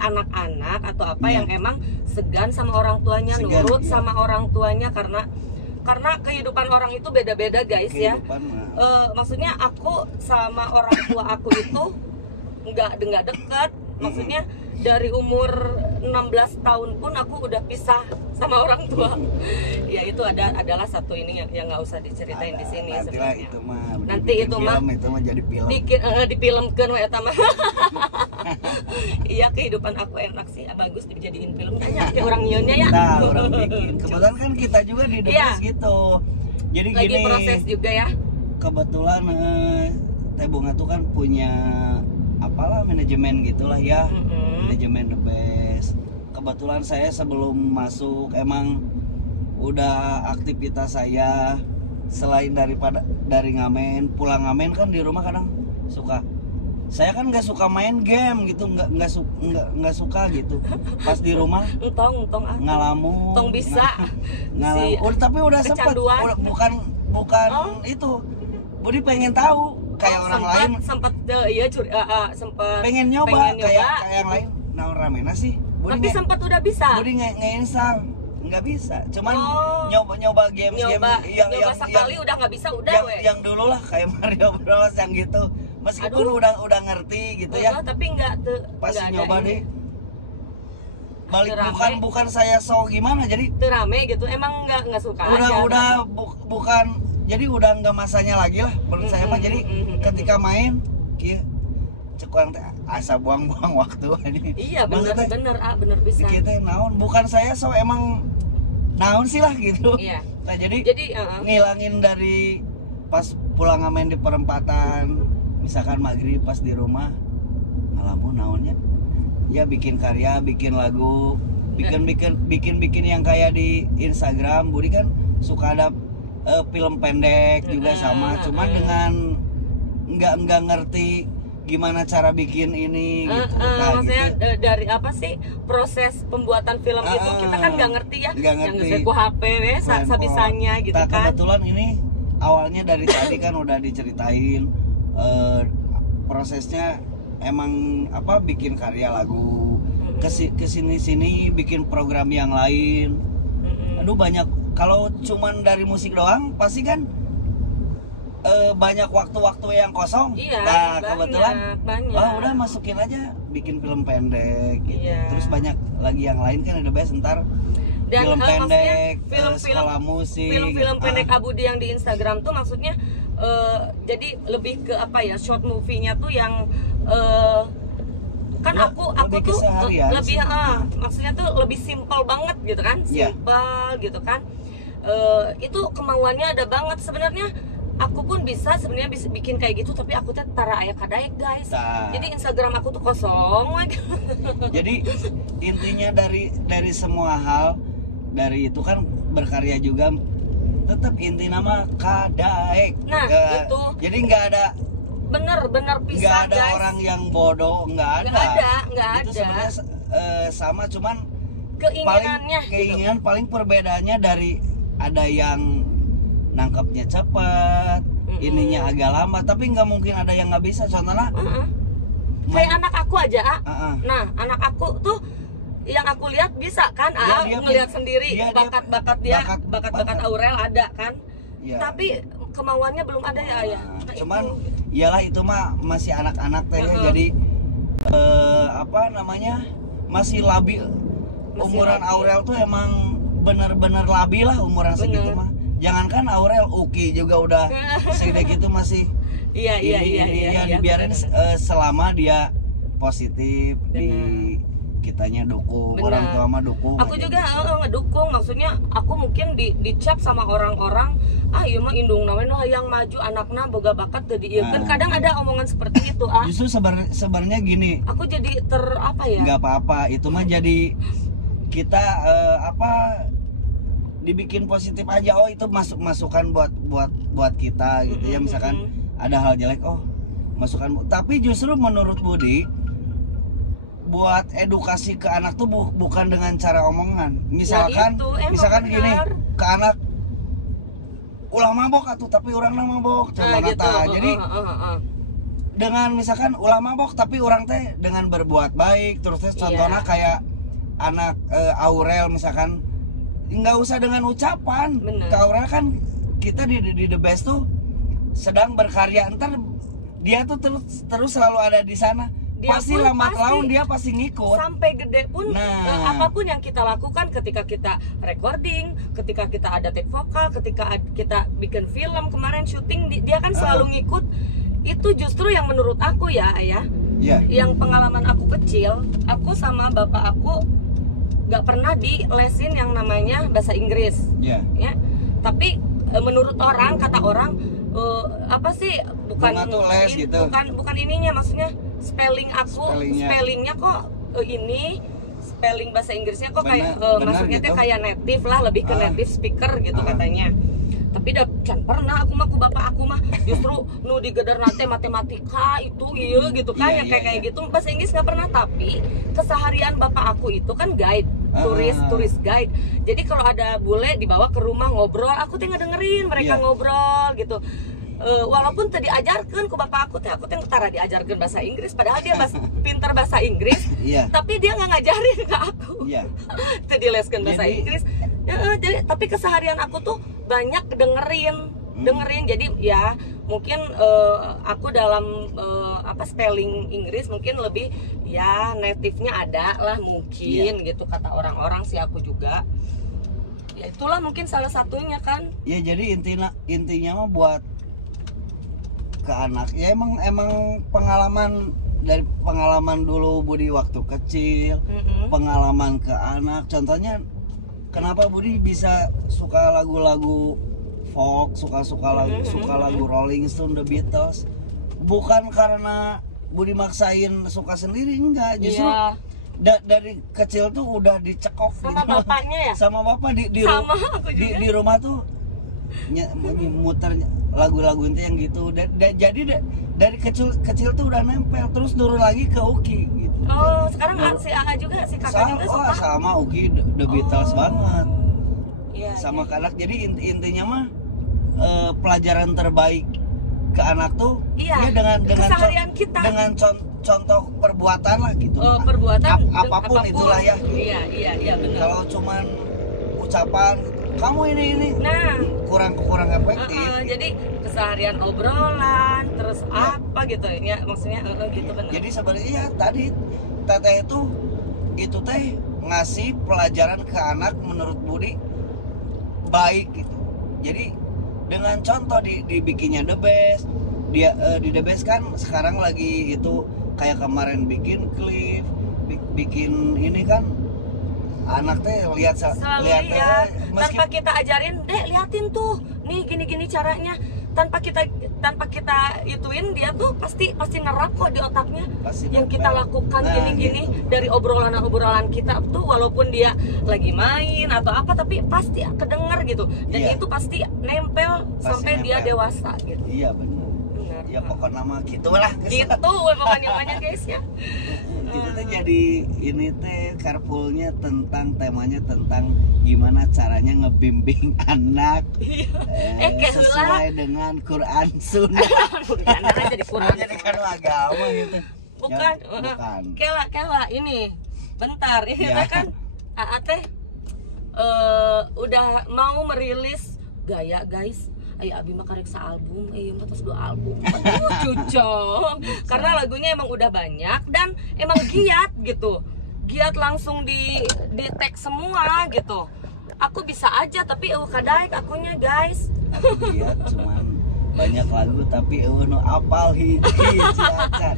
anak-anak atau apa Iya. yang emang segan sama orang tuanya, Segan, nurut iya. sama orang tuanya karena kehidupan orang itu beda-beda guys ya. Kehidupan mah. Maksudnya aku sama orang tua aku itu nggak dekat. Maksudnya dari umur 16 tahun pun aku udah pisah sama orang tua. Ya itu adalah satu ini yang nggak usah diceritain di sini Nantilah sebenarnya. itu mah. Nanti dibikin itu mah. film, itu mah jadi film. Difilmkeun we eta mah. Iya, kehidupan aku enak sih, bagus dijadiin film kayak orang nyonya ya. Nah, orang bikin. Kebetulan kan kita juga di The Iya. Best gitu. Jadi Lagi gini. proses juga ya. Kebetulan Teh Bunga tuh kan punya apalah manajemen gitulah ya. Manajemen The Best. Kebetulan saya sebelum masuk emang udah aktivitas saya selain dari ngamen, pulang ngamen kan di rumah kadang saya kan nggak suka main game gitu, nggak suka gitu. Pas di rumah Entong ngalamun, Tong bisa. ngalamun. Tapi udah sempet, kecanduan. bukan itu. Budi pengen tahu kayak orang lain, sempat sempat pengen nyoba kayak yang lain. Naon ramena sih? Tapi sempat udah bisa. Budi nge-install nggak bisa, cuman Oh. nyoba game nyoba yang sekali udah nggak bisa udah we. yang dulu lah kayak Mario Bros yang gitu, meskipun udah ngerti gitu ya, Tapi nggak pas nggak ada nyoba ini. deh balik Rame. bukan saya so gimana, jadi Itu rame gitu, emang nggak suka aja. bukan jadi udah nggak masanya lagi lah menurut saya mah. Jadi ketika main iya, cek orang teh asa buang-buang waktu ini. Iya bener bisa. Kita naon bukan saya so emang naon sih lah gitu. Iya. Nah jadi ngilangin dari pas pulang ngamen di perempatan, misalkan maghrib pas di rumah ngalamun naonnya ya bikin karya, bikin lagu, bikin yang kayak di Instagram. Budi kan suka ada film pendek juga sama, cuman dengan nggak ngerti gimana cara bikin ini gitu. Maksudnya dari apa sih proses pembuatan film itu kita kan nggak ngerti ya, yang nge-ku HP sabisanya gitu kan. Kebetulan ini awalnya dari tadi kan udah diceritain prosesnya emang apa bikin karya lagu, kesini bikin program yang lain. Aduh banyak, kalau cuman dari musik doang pasti kan banyak waktu-waktu yang kosong. Iya, nah kebetulan banyak. Wah udah masukin aja bikin film pendek gitu. Iya. Terus banyak lagi yang lain kan ada best ntar Dan film pendek, film sekolah musik, film pendek Abudi yang di Instagram tuh maksudnya jadi lebih ke apa ya, short movie-nya tuh yang kan aku tuh lebih maksudnya tuh lebih simple banget gitu kan, simple gitu kan. Itu kemauannya ada banget sebenarnya. Aku pun bisa bikin kayak gitu, tapi aku teh tara aya kadaek guys. Jadi Instagram aku tuh kosong. Jadi intinya dari semua hal, dari itu kan berkarya juga tetap inti nama kadaek. Nah itu jadi nggak ada bener pisah, nggak ada guys. Orang yang bodoh, nggak ada. Itu sebenarnya sama, cuman keinginan paling perbedaannya dari ada yang nangkapnya cepat, ininya agak lama, tapi nggak mungkin ada yang nggak bisa. Contohnya kayak anak aku aja. Nah anak aku tuh yang aku lihat bisa kan, dia ngelihat sendiri bakat Aurel ada kan, tapi kemauannya belum ada ya ayah. Nah, cuman iyalah itu mah masih anak-anak teh, jadi apa namanya masih labil. Umuran Aurel tuh emang bener-bener labil lah umuran segitu mah. Jangankan Aurel, Uki juga udah segede gitu masih. Iya. Dibiarin selama dia positif, kitanya dukung, orang tua mah dukung. Aku juga ngedukung, maksudnya aku mungkin dicap sama orang-orang, iya mah indung nawe nu hayang maju anakna boga bakat tadi kan kadang ada omongan seperti itu. Justru sebenarnya gini. Aku jadi apa ya? Nggak apa-apa, itu mah jadi kita dibikin positif aja. Oh itu masukan buat kita gitu ya. Misalkan ada hal jelek, masukan. Tapi justru menurut Budi, buat edukasi ke anak tuh bukan dengan cara omongan. Misalkan gini, ke anak ulah mabok atuh tapi orang mabok. Gitu. Jadi dengan misalkan ulah mabok tapi orang teh dengan berbuat baik, terus contohnya kayak anak Aurel misalkan, nggak usah dengan ucapan. Ke Aurel kan kita di The Best tuh sedang berkarya, ntar dia tuh terus selalu ada di sana. Pasti lambat laun dia pasti ngikut. Sampai gede pun apapun yang kita lakukan, ketika kita recording, ketika kita ada take vokal, ketika kita bikin film kemarin syuting, dia kan selalu ngikut. Itu justru yang menurut aku ya ayah, yang pengalaman aku kecil, aku sama bapak aku gak pernah dilesin yang namanya bahasa Inggris, ya. Tapi menurut orang, kata orang, apa sih bukan les gitu. bukan ininya, maksudnya spellingnya kok spelling bahasa Inggrisnya kok kayak maksudnya gitu. Kayak native lah, lebih ke native speaker gitu katanya. Tapi dah can pernah aku mah ku bapak aku mah justru nu digedar nate matematika itu gitu kan, yang kayak gitu bahasa Inggris nggak pernah. Tapi keseharian bapak aku itu kan guide, turis guide. Jadi kalau ada bule dibawa ke rumah ngobrol, aku tuh ngedengerin mereka ngobrol gitu. Walaupun tadi diajarkan ku bapak aku teh tara diajarkan bahasa Inggris, padahal dia pintar bahasa Inggris, tapi dia nggak ngajarin ke aku. Tadi leskan bahasa Inggris. Jadi tapi keseharian aku tuh banyak dengerin. Jadi ya mungkin aku dalam spelling Inggris mungkin lebih ya native-nya ada lah mungkin gitu kata orang-orang sih. Aku juga ya itulah mungkin salah satunya kan. Ya jadi intinya mah buat ke anak ya emang pengalaman dari pengalaman dulu Budi waktu kecil, pengalaman ke anak. Contohnya kenapa Budi bisa suka lagu-lagu folk, suka lagu Rolling Stone, The Beatles? Bukan karena Budi maksain suka sendiri, enggak, justru dari kecil tuh udah dicekok sama gitu. bapaknya ya? Sama bapak Sama aku juga. di rumah tuh muter lagu-lagu itu yang gitu. Jadi dari kecil tuh udah nempel, terus turun lagi ke Uki gitu. Oh, sekarang si AA juga, si kakak juga suka? Sama Uki, The Beatles banget. Iya, sama ke anak. Jadi intinya mah pelajaran terbaik ke anak tuh dengan keseharian kita, dengan contoh perbuatan lah gitu. Perbuatan apapun itulah ya. Iya benar. Kalau cuman ucapan kamu ini nah kurang efektif. Jadi keseharian obrolan terus apa gitu ya, maksudnya gitu benar. Jadi sebenarnya tadi teteh itu teh ngasih pelajaran ke anak menurut Budi baik gitu. Jadi dengan contoh dibikinnya The Best, dia di The Best kan sekarang lagi itu kayak kemarin bikin klip, bikin ini kan anak teh lihat tanpa kita ajarin, Dek liatin tuh nih gini caranya, tanpa kita ituin dia tuh pasti nerap kok di otaknya yang kita lakukan gini dari obrolan kita tuh, walaupun dia lagi main atau apa tapi pasti kedenger gitu, dan itu pasti nempel sampai dia dewasa gitu. Iya benar. Ya pokoknya nama gitulah. Gitu pokoknya guys ya. Kita tuh jadi ini teh carpoolnya temanya tentang gimana caranya ngebimbing anak sesuai dengan Quran Sunnah. Jadi Quran. Jadi kan agama gitu. Bukan. Kela ini. Bentar, ini kan AA teh udah mau merilis Gaya guys. Ayo Abi mah karek album, mah tos 2 album. Aduh cucok. Karena lagunya emang udah banyak dan emang giat gitu. Giat langsung di tag semua gitu. Aku bisa aja tapi kadaek akunya guys. Giat cuman banyak lagu tapi nu apal hiji silakan.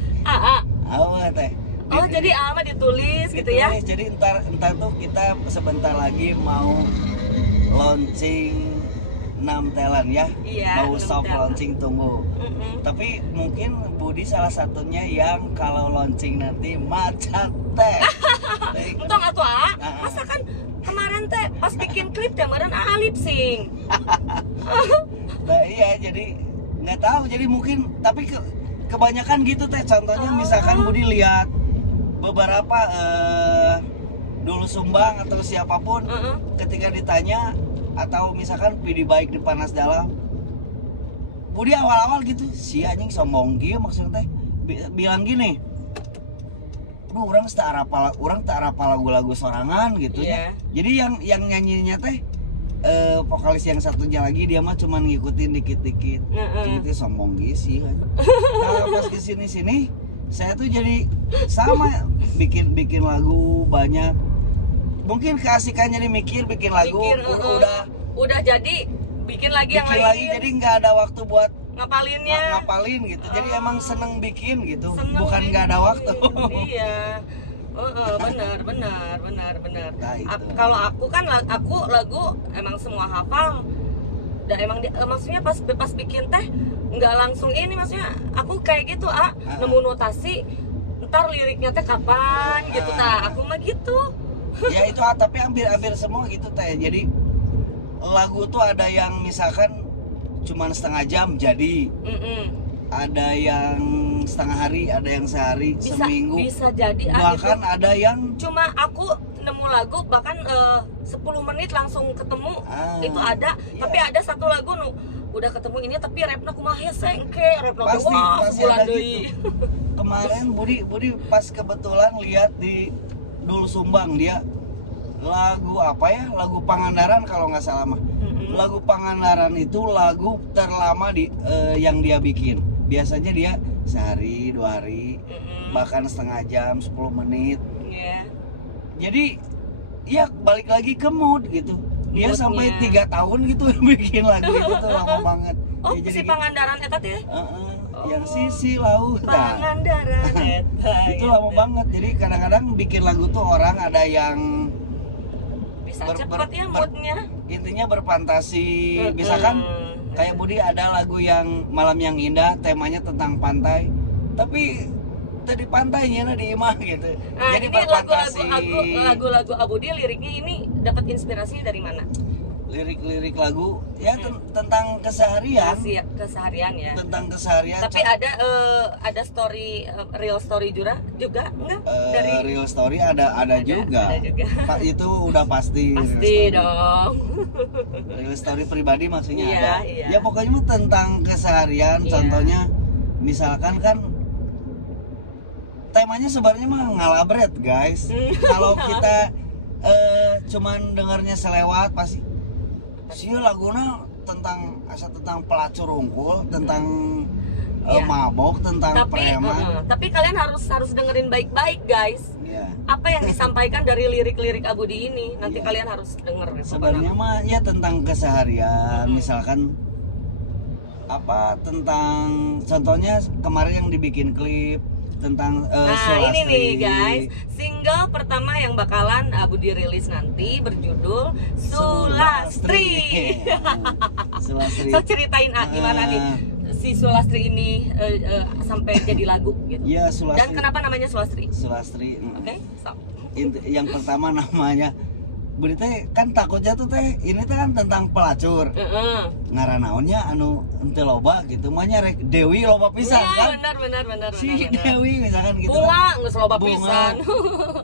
Awa teh. Oh jadi ama ditulis gitu ya. Jadi entar tuh kita sebentar lagi mau launching 6 talent ya, mau soft launching, tunggu. Tapi mungkin Budi salah satunya yang kalau launching nanti macet teh. Untung atuh masa kan kemarin teh pas bikin klip teh meureun lip sync. Nah iya, jadi nggak tahu, jadi mungkin tapi kebanyakan gitu teh. Contohnya misalkan Budi lihat beberapa Dulu Sumbang atau siapapun ketika ditanya atau misalkan PD baik di Panas Dalam, Budi awal-awal gitu si anjing sombong gitu maksudnya teh bilang gini, orang tak apal lagu-lagu sorangan gitu ya. Jadi yang nyanyinya teh vokalis yang satunya lagi dia mah cuman ngikutin dikit-dikit. Itu sombong gitu sih. Nah, pas di sini saya tuh jadi sama bikin lagu banyak. Mungkin keasikannya mikir bikin lagu udah jadi bikin lagi yang lain. Jadi nggak ada waktu buat ngapalin gitu. Jadi emang seneng bikin gitu, bukan nggak ada waktu. Iya. Benar. Nah, kalau aku kan lagu emang semua hafal. Dan emang maksudnya pas bikin teh nggak langsung ini, maksudnya aku kayak gitu nemu notasi ntar liriknya teh kapan gitu aku mah gitu. Ya itu tapi hampir semua gitu teh. Jadi lagu tuh ada yang misalkan cuman setengah jam jadi, ada yang setengah hari, ada yang sehari, seminggu bisa jadi, bahkan gitu. Ada yang cuma aku nemu lagu bahkan 10 menit langsung ketemu itu ada. Tapi ada satu lagu udah ketemu ini tapi rapna kumaha hese engke rapna pasti ada gitu. Kemarin Budi pas kebetulan lihat di Dulu Sumbang, dia lagu apa ya, lagu Pangandaran kalau nggak salah mah. Lagu Pangandaran itu lagu terlama yang dia bikin. Biasanya dia sehari 2 hari, bahkan setengah jam 10 menit. Jadi ya balik lagi ke mood gitu. Dia sampai 3 tahun gitu bikin lagu itu tuh lama banget. Si Pangandaran eta teh. yang sisi laut. Pangandaran eta. Itu lama banget. Jadi kadang-kadang bikin lagu tuh orang ada yang Bisa cepet ya moodnya. intinya berfantasi. Misalkan kayak Budi ada lagu yang Malam yang Indah, temanya tentang pantai, tapi tadi pantainya di imah gitu. Nah, Jadi ini lagu-lagu Abudi liriknya ini dapat inspirasinya dari mana? Lirik-lirik lagu ya tentang keseharian. Keseharian ya. Tentang keseharian. Tapi ada story real story juga enggak? Dari real story ada juga. Ada juga. Pak itu udah pasti. Pasti dong. Real story pribadi maksudnya Iya, ada. iya. Ya pokoknya mah tentang keseharian. Iya. Contohnya misalkan kan temanya sebenarnya mah ngalabret guys. Kalau kita cuman dengarnya selewat pasti sih laguna tentang pelacur unggul, tentang Iya. mabok, tentang preman. Tapi kalian harus dengerin baik-baik guys. Iya. Apa yang disampaikan dari lirik-lirik Abudi ini nanti Iya. kalian harus denger. Sebenarnya mah ya tentang keseharian, misalkan apa tentang contohnya kemarin yang dibikin klip tentang Nah ini Sulastri. nih guys, single pertama yang bakalan Abudi rilis nanti berjudul Sulastri. Sulastri. So ceritain gimana nih si Sulastri ini sampai jadi lagu gitu. Iya, Sulastri. Dan kenapa namanya Sulastri? Sulastri. Oke, so. Yang pertama namanya Budi teh kan takutnya tuh teh ini teh kan tentang pelacur. Ngaranaonnya anu henteu loba gitu mah nya rek Dewi loba pisan kan. Benar. Si Dewi misalkan gitu. Bunga geus loba Bunga. pisan.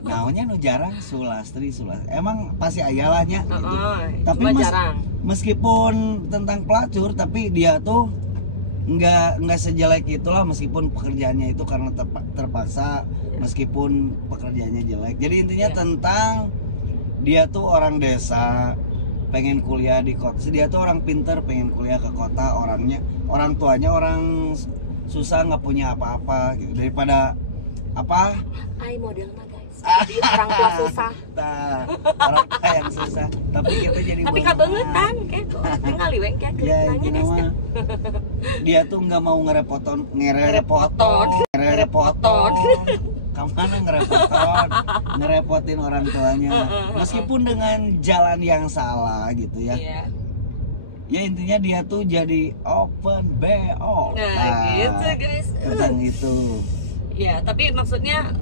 Naonnya nu jarang Sulastri. Emang pasti aya lah nya gitu. Tapi cuma jarang. Meskipun tentang pelacur tapi dia tuh nggak sejelek itulah meskipun pekerjaannya itu karena terpaksa meskipun pekerjaannya jelek. Jadi intinya tentang dia tuh orang desa pengen kuliah di kota. Dia tuh orang pinter pengen kuliah ke kota, orang tuanya orang susah nggak punya apa-apa gitu. Daripada apa? Ai model mah guys. Jadi orang tua susah. Orang tua yang susah. Tapi kita jadi Tapi kabangetan kayak tinggal liweng kayak ya nanya ini guys. mah dia tuh nggak mau ngerepoton. Kemana ngerepotin orang tuanya meskipun dengan jalan yang salah gitu ya. Iya. Ya intinya dia tuh jadi open BO. Nah, gitu guys. Tentang itu. Ya, tapi maksudnya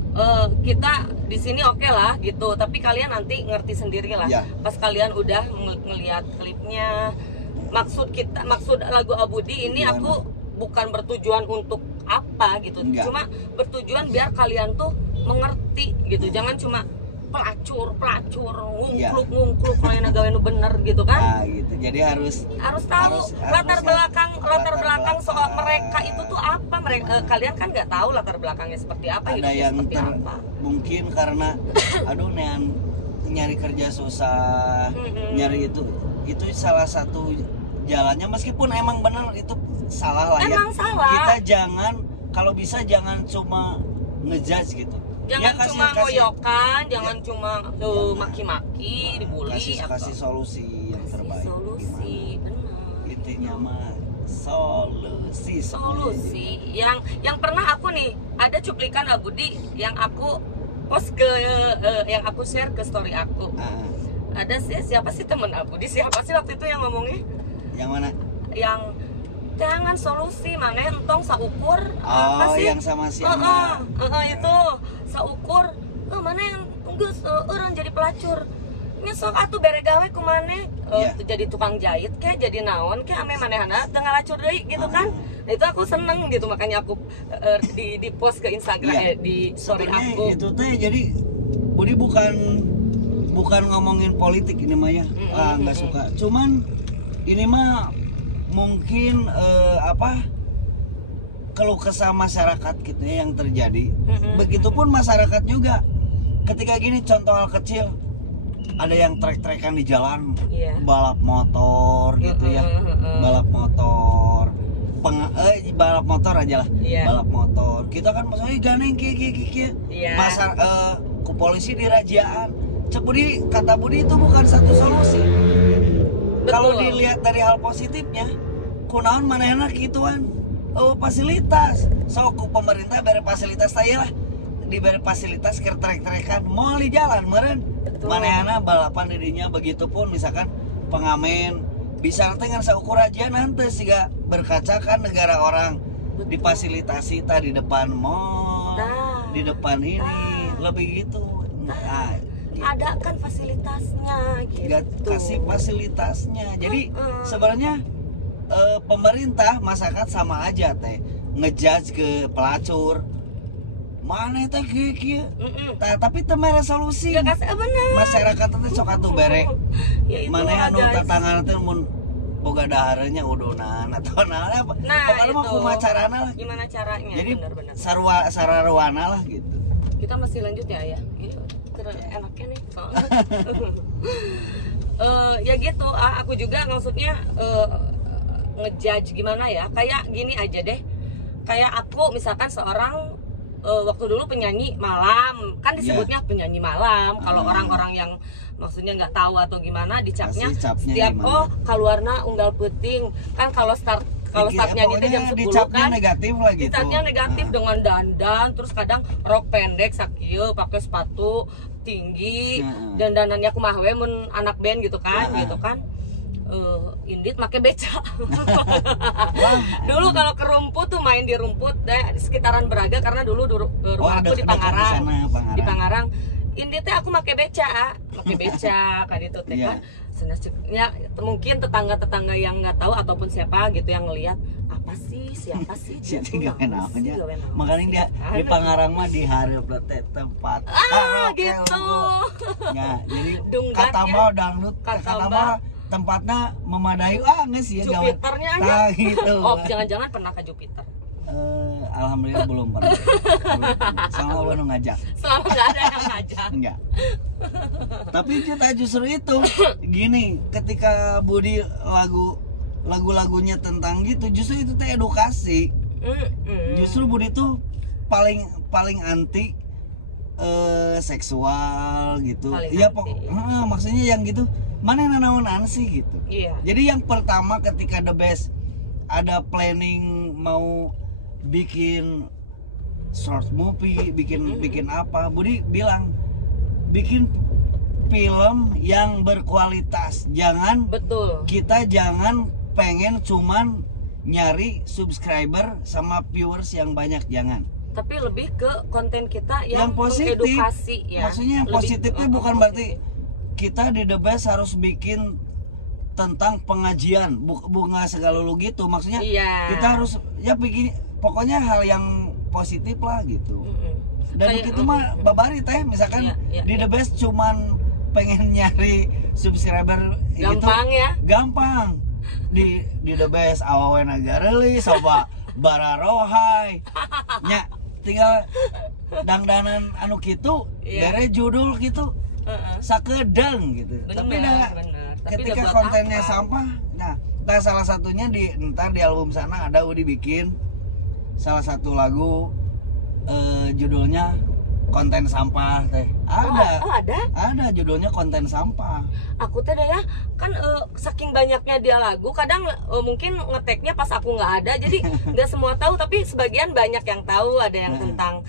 kita di sini oke lah gitu. Tapi kalian nanti ngerti sendiri lah. Ya. Pas kalian udah ngelihat klipnya. Maksud lagu Abudi ini Gimana? aku bukan bertujuan untuk apa gitu. Enggak. Cuma bertujuan biar kalian tuh mengerti gitu. Jangan cuma pelacur ngungkluk lain gawe nu bener gitu kan. Nah, gitu. Jadi harus tahu latar belakang soal belakang. mereka itu tuh apa. Kalian kan nggak tahu latar belakangnya seperti apa, ada hidupnya yang seperti apa. mungkin karena aduh nean nyari kerja susah, nyari itu salah satu jalannya meskipun emang benar itu salah lah Emang ya. salah. Kita kalau bisa jangan cuma ngejudge gitu. Jangan Ya, cuma ngoyokan, jangan cuma maki-maki, dibully. kasih solusi yang terbaik. Solusi, benar. Intinya mah solusi. Yang pernah aku nih ada cuplikan Abudi yang aku post yang aku share ke story aku. Ada siapa sih temen Abudi? Siapa sih waktu itu yang ngomongnya? Yang mana? Yang jangan solusi mana entong saukur apa sih? Yang sama si Ana. Itu saukur mana yang geus orang jadi pelacur. Nyesok atuh bere gawe ku maneh jadi tukang jahit kayak jadi naon kayak ame manehna teu ngalacur deui gitu kan. Nah, itu aku seneng gitu makanya aku di post ke Instagram di story sebenarnya aku. itu teh jadi Budi bukan ngomongin politik ini mah ya. Nggak suka. Cuman ini mah mungkin keluh kesah masyarakat gitu ya yang terjadi. Begitupun masyarakat juga. Ketika gini contoh hal kecil, ada yang trek-trekan di jalan, balap motor gitu ya, balap motor, balap motor aja lah, balap motor. Kita kan maksudnya ganeng kiki, ku polisi dirajaan. Kata Budi itu bukan satu solusi. Kalau dilihat dari hal positifnya, kunaon manehna gituan. fasilitas. So ku pemerintah beri fasilitas saya lah. Diberi fasilitas keur trek-trekan moal di jalan meureun. Manehna balapan didinya, begitupun misalkan pengamen bisa nanti ngan saukur aja nanti siga berkacakan negara orang difasilitasi di depan mall, di depan ini lebih gitu. Ada kan fasilitasnya gitu. Kasih fasilitasnya. Jadi sebenarnya pemerintah masyarakat sama aja teh ngejudge ke pelacur. Mana teh kieu? Tapi teu mere solusi. Gak kasih bener. Masyarakat teh sok atuh bere. Ya, Mana anu tatangana teh mun boga dahareunnya udunan atau naon apa. Pokoknya mah kumaha carana lah. Gimana caranya? Jadi bener. sararuana lah gitu. Kita masih lanjut ya. Enaknya nih soalnya. Ya gitu, aku juga maksudnya ngejudge gimana ya. Kayak gini aja deh. Kayak aku misalkan seorang waktu dulu penyanyi malam, kan disebutnya penyanyi malam. Kalau orang-orang yang maksudnya nggak tahu atau gimana dicapnya setiap keluarna unggal puting kan kalau startnya itu jam 10 kan negatif lah gitu. Dicapnya negatif dengan dandan, terus kadang rok pendek sakieu pakai sepatu tinggi dan dandannya kumaha we mun anak band gitu kan Indit make beca. Dulu kalau ke rumput tuh main di rumput di sekitaran Braga karena dulu rumah aku di Pangarang. Di Pangarang. Indit teh aku make beca kan itu teh kan. Ya, mungkin tetangga-tetangga yang nggak tahu ataupun siapa gitu yang ngelihat siapa sih dia namanya. Makanya dia di Pangarang mah di hareup teh tempat gitu. Ya, jadi kata mah dangdut, kata mah tempatnya memadai geus ya Jupiternya aja. Gitu. Jangan-jangan pernah ke Jupiter. Alhamdulillah belum pernah. Selama belum ngajak. Selama nggak ada yang ngajak. Enggak. Tapi justru itu gini, ketika Budi lagu-lagunya tentang gitu, justru itu teh edukasi. Justru Budi tuh paling anti seksual gitu. Iya maksudnya yang gitu. Mana yang naonan sih gitu. Iya. Jadi yang pertama ketika The Best ada planning mau bikin short movie, bikin apa, Budi bilang bikin film yang berkualitas. Kita jangan pengen cuman nyari subscriber sama viewers yang banyak, jangan. Tapi lebih ke konten kita yang positif. Edukasi ya. Maksudnya yang positifnya bukan berarti kita di The Best harus bikin tentang pengajian, bunga segala lu gitu. Maksudnya kita harus ya bikin pokoknya hal yang positif lah gitu. Dan begitu mah babari teh misalkan di The Best cuman pengen nyari subscriber gampang gitu, gampang di The Best awawe nagareuli soba bararohai nya tinggal dangdanan anu kitu bere judul gitu sakedeng gitu. Tapi ketika kontennya sampah, nah salah satunya ntar di album sana ada Udi bikin salah satu lagu judulnya konten sampah teh. Ada judulnya konten sampah. Aku teh ya kan saking banyaknya dia lagu, kadang mungkin ngeteknya pas aku nggak ada, jadi nggak semua tahu, tapi sebagian banyak yang tahu. Ada yang tentang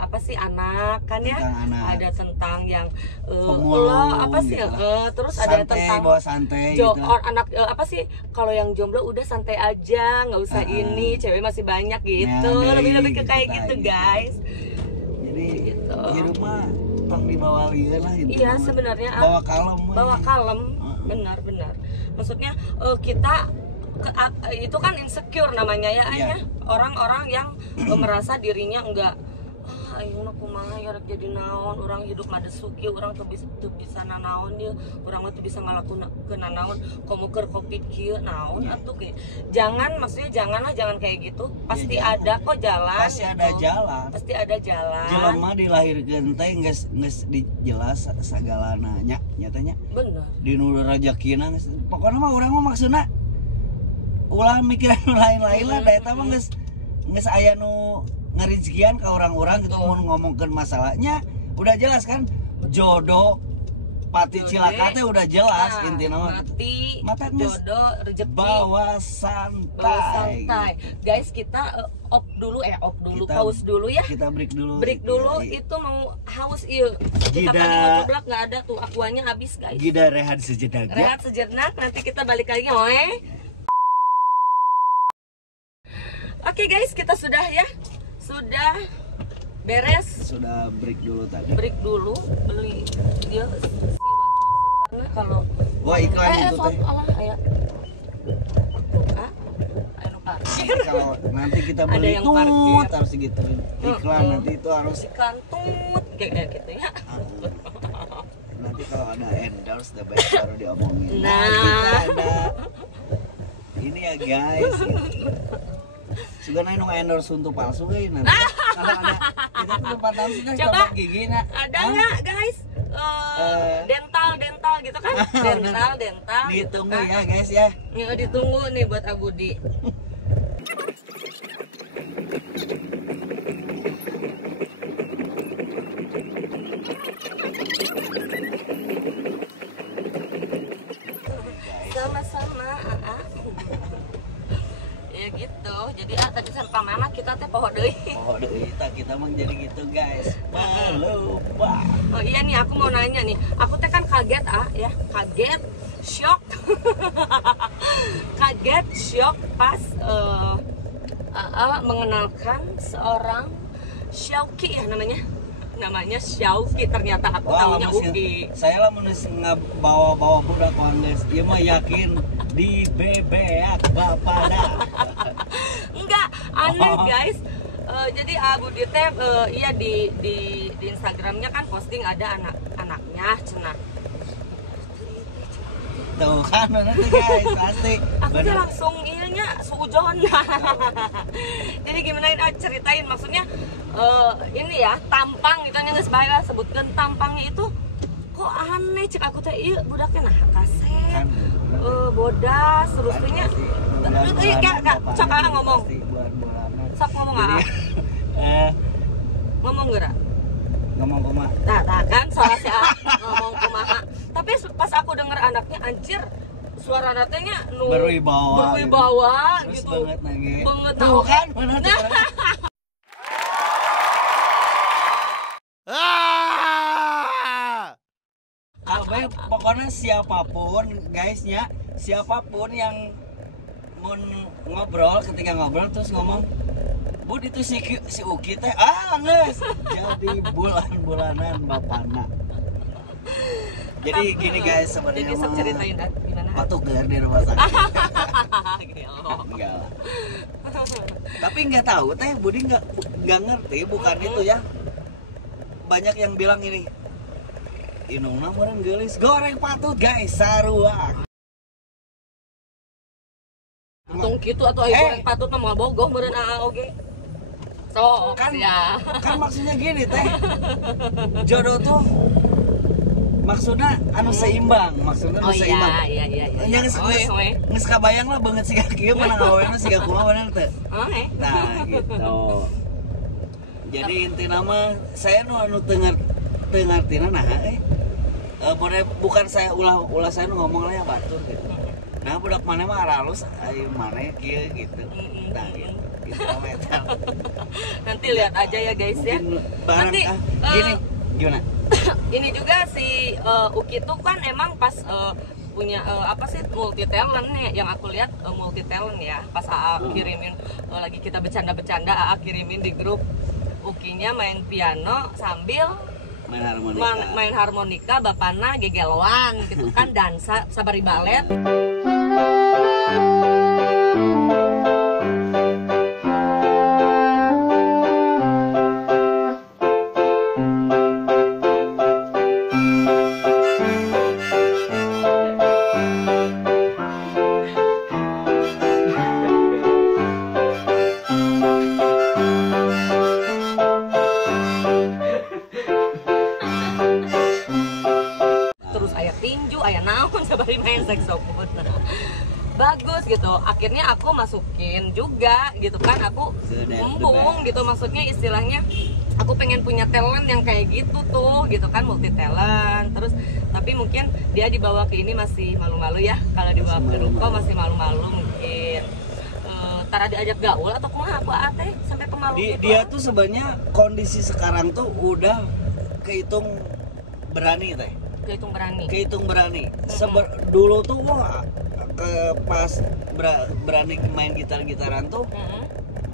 apa sih anak kan ya, ada tentang yang apa sih gitu. Terus santai, ada tentang bawa santai gitu. Anak apa sih kalau yang jomblo udah santai aja, nggak usah ini, cewek masih banyak gitu. Lebih ke kayak gitu guys. Jadi di rumah tong dibawa lieu lah gitu. Iya sebenarnya bawa kalem. Benar maksudnya kita itu kan insecure namanya ya. Orang-orang yang merasa dirinya enggak ayeuna kumaha ya rek jadi naon, urang hidup mah desuk ieu, urang teu bisa nanaon ieu, urang mah teu bisa ngalakukeun nanaon, komo keur covid kieu naon atuh ge. Maksudnya jangan kayak gitu. Pasti ada kok jalan. Pasti ada jalan. Jelema dilahirkeun teh geus dijelas sagalana nya nyatanya. Bener. Di nu rezekina geus. Pokona mah urang mah maksudna ulah mikiran lain-lain lah, da eta mah geus aya nu ngarizikian ke orang-orang gitu. Mau ngomongkan masalahnya udah jelas kan, jodoh Pati cilaka teh udah jelas intinya mah. mati, Mata geus jodoh, rezeki, bawa bawa santai. santai. Guys, kita off dulu, Kita- pause dulu ya. Kita break dulu. Break dulu, Iya, iya. itu mau haus iya. Kita Jeda. tadi mau coblak nggak ada tuh, aquanya habis guys. Gida rehat sejenak ya. Rehat sejenak, nanti kita balik lagi, oke? Oke guys, kita sudah beres. Sudah break dulu tadi. Break dulu, beli dia si 1000 karena kalau Wah, iklan itu sok teh. alah aya. Anu parkir. Kalau nanti kita Ada beli yang tut parkir. harus gitu. Iklan nanti itu harus Kantut kayak gitu ya. nanti kalau ada endorse the best baru diomongin. Nah. Kita ada ini ya guys. Sudah nang endorse untuk palsu euy nanti. Kalau ada kita tuh tempat langsung kan Coba. coba gigi na. Ada nggak guys? Dental gitu kan? Dental. Ditunggu ya guys ya. Ya, ditunggu nih buat Abudi. Sama-sama, ya gitu. Jadi tadi serta mana kita teh poho deui. Oh, deui kita mah jadi gitu guys. Lupa. Oh iya nih, aku mau nanya nih. Aku teh kan kaget kaget, shock. Kaget, shock pas mengenalkan seorang Syauki ya namanya. Namanya Syauki, ternyata aku tahunya Uki. Saya lah menulis bawa budak guys. Ieu mah yakin di bebeak bapada. Enggak, aneh guys. Jadi Abudi teh iya di Instagramnya kan posting ada anak-anaknya cenah. Tuh kan nanti guys pasti. Aku tuh langsung iyanya suujon. Jadi gimana ceritain maksudnya ini ya tampang gitu nya geus bae sebutkeun tampangnya itu kok aneh cek aku teh ieu budaknya nah kasep. Bodas terus teh nya kayak cok ngomong. Sok ngomong ngomong geura. Ngomong kumaha? Nah kan salah sih ngomong kumaha. Tapi pas aku denger anaknya anjir suara anaknya berwibawa gitu. Banget nage. Banget Tuh kan bener tuh. Pokoknya siapapun guysnya, siapapun yang mau ngobrol, ketika ngobrol terus ngomong Bud itu si Uki teh geus jadi bulan-bulanan bapana. Jadi gini guys sebenarnya jadi ceritain gimana? Batuk di rumah sakit. Enggak lah. Tapi nggak tahu teh Budi nggak ngerti bukan itu ya. Banyak yang bilang ini inungna meureun geulis goreng patut guys sarua. Untung gitu atau goreng patut mah bogoh meureun oge. So Kan ya. kan maksudnya gini teh. Jodoh tuh maksudnya anu seimbang, maksudnya anu seimbang. Iya. Nya geus kabayang lah banget siga kieu mana ngawena siga kumaha bener teh. Nah, gitu. Jadi intina mah saya anu teu ngartina nah bukan saya ulah saya ngomong lah ya batur gitu. Nah, budak mana mah halus ayo mana kieu gitu. Nah, gitu. Nanti lihat aja ya guys ya. Nanti gini gimana? Ini juga si Uki tuh kan emang pas punya apa sih multi talent nih yang aku lihat multi talent ya. Pas AA kirimin lagi kita bercanda-bercanda AA kirimin di grup Ukinya main piano sambil main harmonika bapana gegeloan gitu kan dansa sabari balet. Main saxophone bagus gitu, akhirnya aku masukin juga gitu kan, aku mumpung gitu maksudnya istilahnya aku pengen punya talent yang kayak gitu tuh gitu kan, multi talent. Terus tapi mungkin dia dibawa ke ini masih malu-malu ya, kalau dibawa ke ruko masih malu-malu mungkin. Tara diajak gaul atau kumaha aku ate sampai pemalu gitu. Dia tuh sebenarnya kondisi sekarang tuh udah kehitung berani teh. Kehitung berani. Dulu tuh wah pas berani main gitar-gitaran tuh.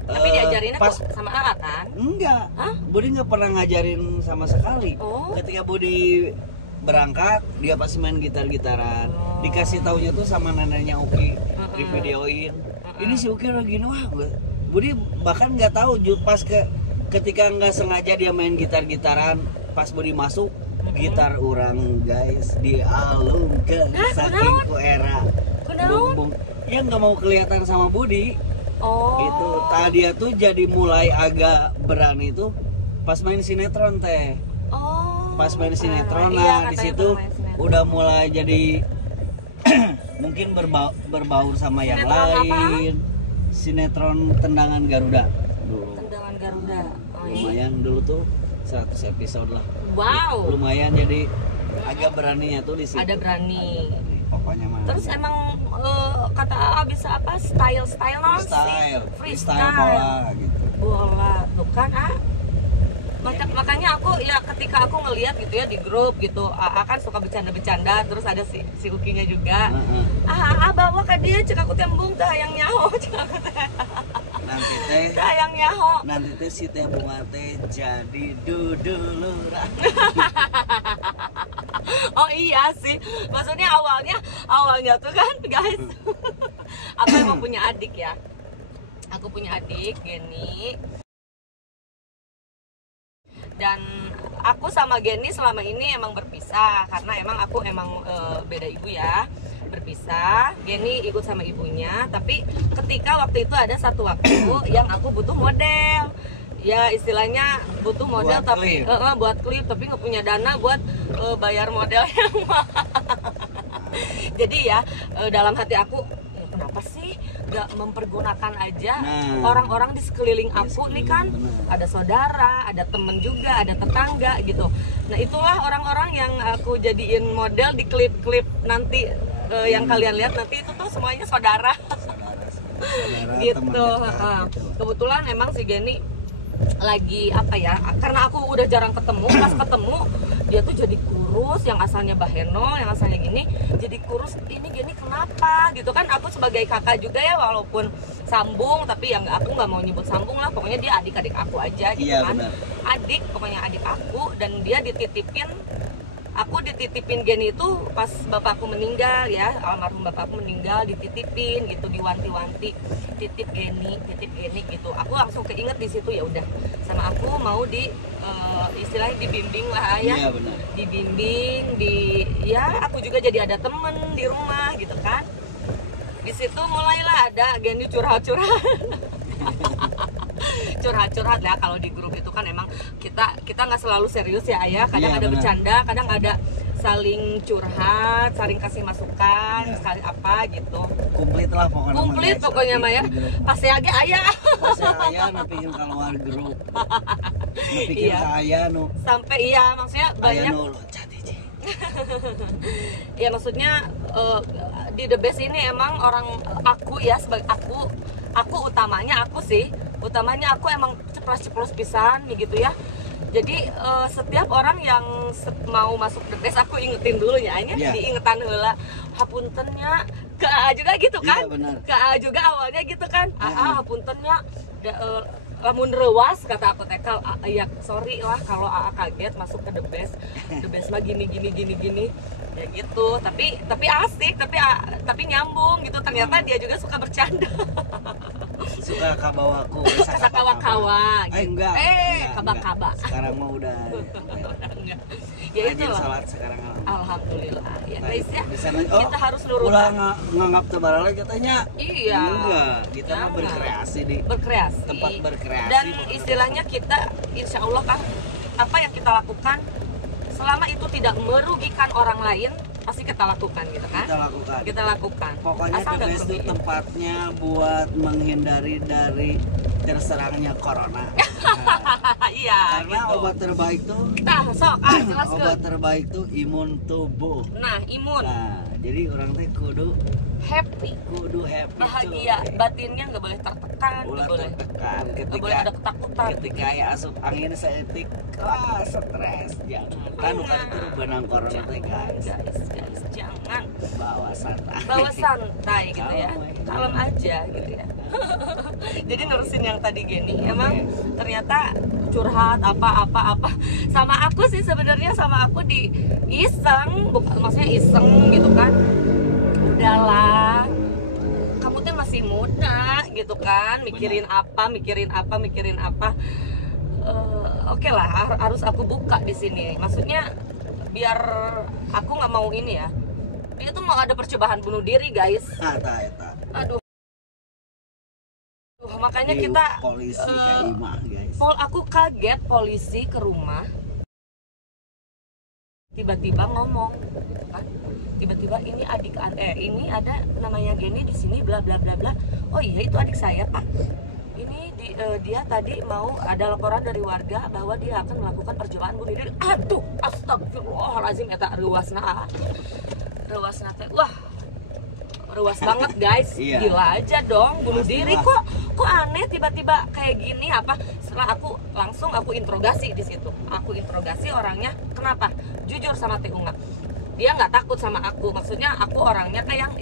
Tapi diajarinnya pas sama AA kan? Enggak. Budi nggak pernah ngajarin sama sekali. Ketika Budi berangkat, dia pasti main gitar-gitaran. Dikasih taunya tuh sama neneknya Uki, di videoin. Ini si Uki lagi gini, wah Budi bahkan nggak tahu ketika nggak sengaja dia main gitar-gitaran, pas Budi masuk gitar orang guys dialungkan saking ku era bung ya nggak mau kelihatan sama Budi. Itu tadi dia tuh jadi mulai agak berani tuh pas main sinetron teh. Pas main sinetron nah di situ udah mulai jadi mungkin berbaur sama yang lain. Sinetron Tendangan Garuda dulu. Tendangan Garuda. Lumayan dulu tuh 100 episode lah. Wow. Lumayan jadi agak beraninya tuh di situ. Ada berani. Pokoknya mah. Terus emang kata AA bisa apa? Style freestyle bola gitu. Bola, bukan makanya aku ya ketika aku ngelihat gitu ya di grup gitu, AA kan suka bercanda-bercanda, terus ada si Ukinya juga. AA bawa ke dia cek aku tembung teh hayang nyaho cek aku teh. Nanti teh hayang nyaho. Nanti teh si teh bunga teh jadi dudulurang. Oh iya sih, maksudnya awalnya tuh kan guys, aku emang punya adik ya, aku punya adik Geni, dan aku sama Geni selama ini emang berpisah karena emang aku beda ibu ya, berpisah. Geni ikut sama ibunya, tapi ketika waktu itu ada satu waktu yang aku butuh model. Ya istilahnya butuh model buat tapi buat klip tapi nggak punya dana buat bayar model yang mahal. Jadi ya dalam hati aku ya kenapa sih nggak mempergunakan aja orang-orang di sekeliling aku nih kan, ada saudara, ada temen juga, ada tetangga gitu. Nah itulah orang-orang yang aku jadiin model di klip-klip nanti yang kalian lihat nanti itu tuh semuanya saudara gitu. Kebetulan emang si Geni lagi apa ya, karena aku udah jarang ketemu, pas ketemu dia tuh jadi kurus, yang asalnya baheno, yang asalnya gini jadi kurus. Ini Geni kenapa gitu kan, aku sebagai kakak juga ya walaupun sambung, tapi yang aku nggak mau nyebut sambung lah, pokoknya dia adik-adik aku aja gitu ya, kan benar. Pokoknya adik aku, dan dia dititipin Geni itu pas bapakku meninggal ya, almarhum bapakku meninggal, dititipin gitu, diwanti-wanti, titip Geni gitu. Aku langsung keinget di situ, ya udah sama aku mau istilahnya dibimbing lah ya. Iya, benar. Dibimbing, ya aku juga jadi ada temen di rumah gitu kan. Di situ mulailah ada Geni curhat ya. Kalau di grup itu kan emang kita nggak selalu serius ya ayah, kadang ada bercanda, kadang ada saling curhat, saling kasih masukan, sekali apa gitu. Komplit lah pokoknya. Komplit pokoknya Maya. Pasti aja ayah. Pasti ayah nepikeun keluar grup. Nepikeun ka ayah nu. Sampai maksudnya banyak. Ayah nu loncat hiji. Ya maksudnya di The Best ini emang orang aku ya, sebagai aku utamanya aku emang ceplos pisan gitu ya. Jadi setiap orang yang mau masuk The Best aku ingetin dulu ya, diingetan heula hapuntennya ke AA juga gitu kan. Ke AA juga awalnya gitu kan. AA hapuntennya lamun reuas kata aku teh, ya sorry lah kalau AA kaget masuk ke The Best mah gini ya gitu. Tapi asik, tapi nyambung gitu. Ternyata dia juga suka bercanda. Suka kabawaku, kawa gitu. Enggak. Kaba. Sekarang mah udah. Ya itu lah. Salat sekarang. Alhamdulillah. Ya guys ya. Kita harus nurut. Ulah nganggap tebarala katanya. Iya. Enggak, kita mah berkreasi di tempat berkreasi. Dan istilahnya kita insya Allah kan apa yang kita lakukan selama itu tidak merugikan orang lain pasti kita lakukan gitu kan. Kita lakukan. Pokoknya The Best itu tempatnya buat menghindari dari terserangnya corona. Iya Karena gitu. obat terbaik tuh Sok jelaskan. obat terbaik tuh imun tubuh. Nah, imun, Nah, jadi orang teh kudu happy, happy bahagia, tuh. batinnya nggak boleh tertekan, Ulah nggak boleh tertekan ada ketakutan. ketika ya asup angin seetik stres jangan kan bukan itu benang corona teh guys. Guys, jangan Bawa santai. bawa santai gitu ya, kalem aja gitu ya. Jadi nerusin yang tadi Geni, emang ternyata curhat apa sama aku sih sebenarnya, sama aku di iseng, bukan maksudnya iseng gitu kan. Udahlah, kamu tuh masih muda gitu kan, mikirin apa. Oke lah, harus aku buka di sini. Maksudnya biar aku nggak mau ini ya. Dia tuh mau ada percobaan bunuh diri guys. Eta. Aduh, makanya kita polisi kayak imah guys. aku kaget polisi ke rumah tiba-tiba ngomong gitu kan, tiba-tiba ini ini ada namanya Geni di sini bla bla bla bla. Oh iya itu adik saya pak, ini dia tadi mau ada laporan dari warga bahwa dia akan melakukan percobaan bunuh diri. Aduh astagfirullahaladzim, eta ruasna teh wah ruas banget guys. Iya. Gila aja dong, bunuh Pastilah. diri kok aneh tiba-tiba kayak gini apa. Setelah aku interogasi di situ, aku interogasi orangnya, kenapa jujur sama Teh Unga, dia nggak takut sama aku. Maksudnya aku orangnya teh yang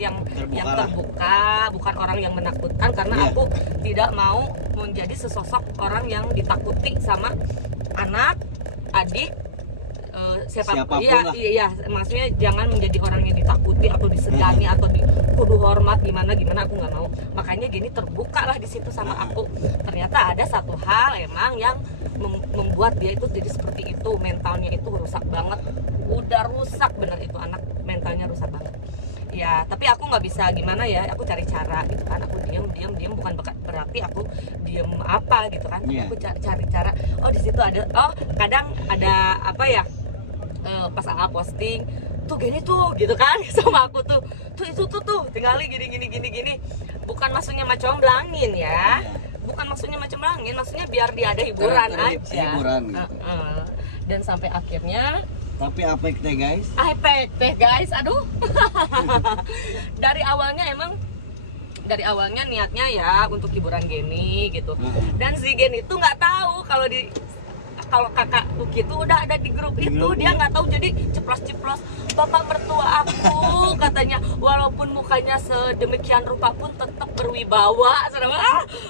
terbuka, bukan orang yang menakutkan, karena Iya. aku tidak mau menjadi sesosok orang yang ditakuti sama anak, adik, siapapun. Iya, maksudnya jangan menjadi orang yang ditakuti atau disegani atau kudu hormat gimana aku nggak mau. Makanya Gini terbuka lah di situ sama aku. Ternyata ada satu hal emang yang membuat dia itu jadi seperti itu, mentalnya itu rusak banget. Udah rusak bener itu anak, mentalnya rusak banget. Ya, tapi aku nggak bisa gimana ya, aku cari cara gitu kan. Aku diam bukan berarti aku diem apa gitu kan. Yeah. Aku cari cara. Oh di situ ada, kadang ada apa ya? Pas AA posting tuh Gini tuh gitu kan sama aku tuh itu tuh tinggalin gini bukan maksudnya macomblangin ya, bukan maksudnya macomblangin, maksudnya biar dia ada hiburan aja. Hiburan gitu. Dan sampai akhirnya Tapi apek teh guys. teh guys, aduh. Dari awalnya niatnya ya untuk hiburan Geni gitu. Dan si Geni itu nggak tahu kalau kakak Uki itu udah ada di grup itu, dia nggak tahu, jadi ceplos bapak mertua aku katanya, walaupun mukanya sedemikian rupa pun tetap berwibawa.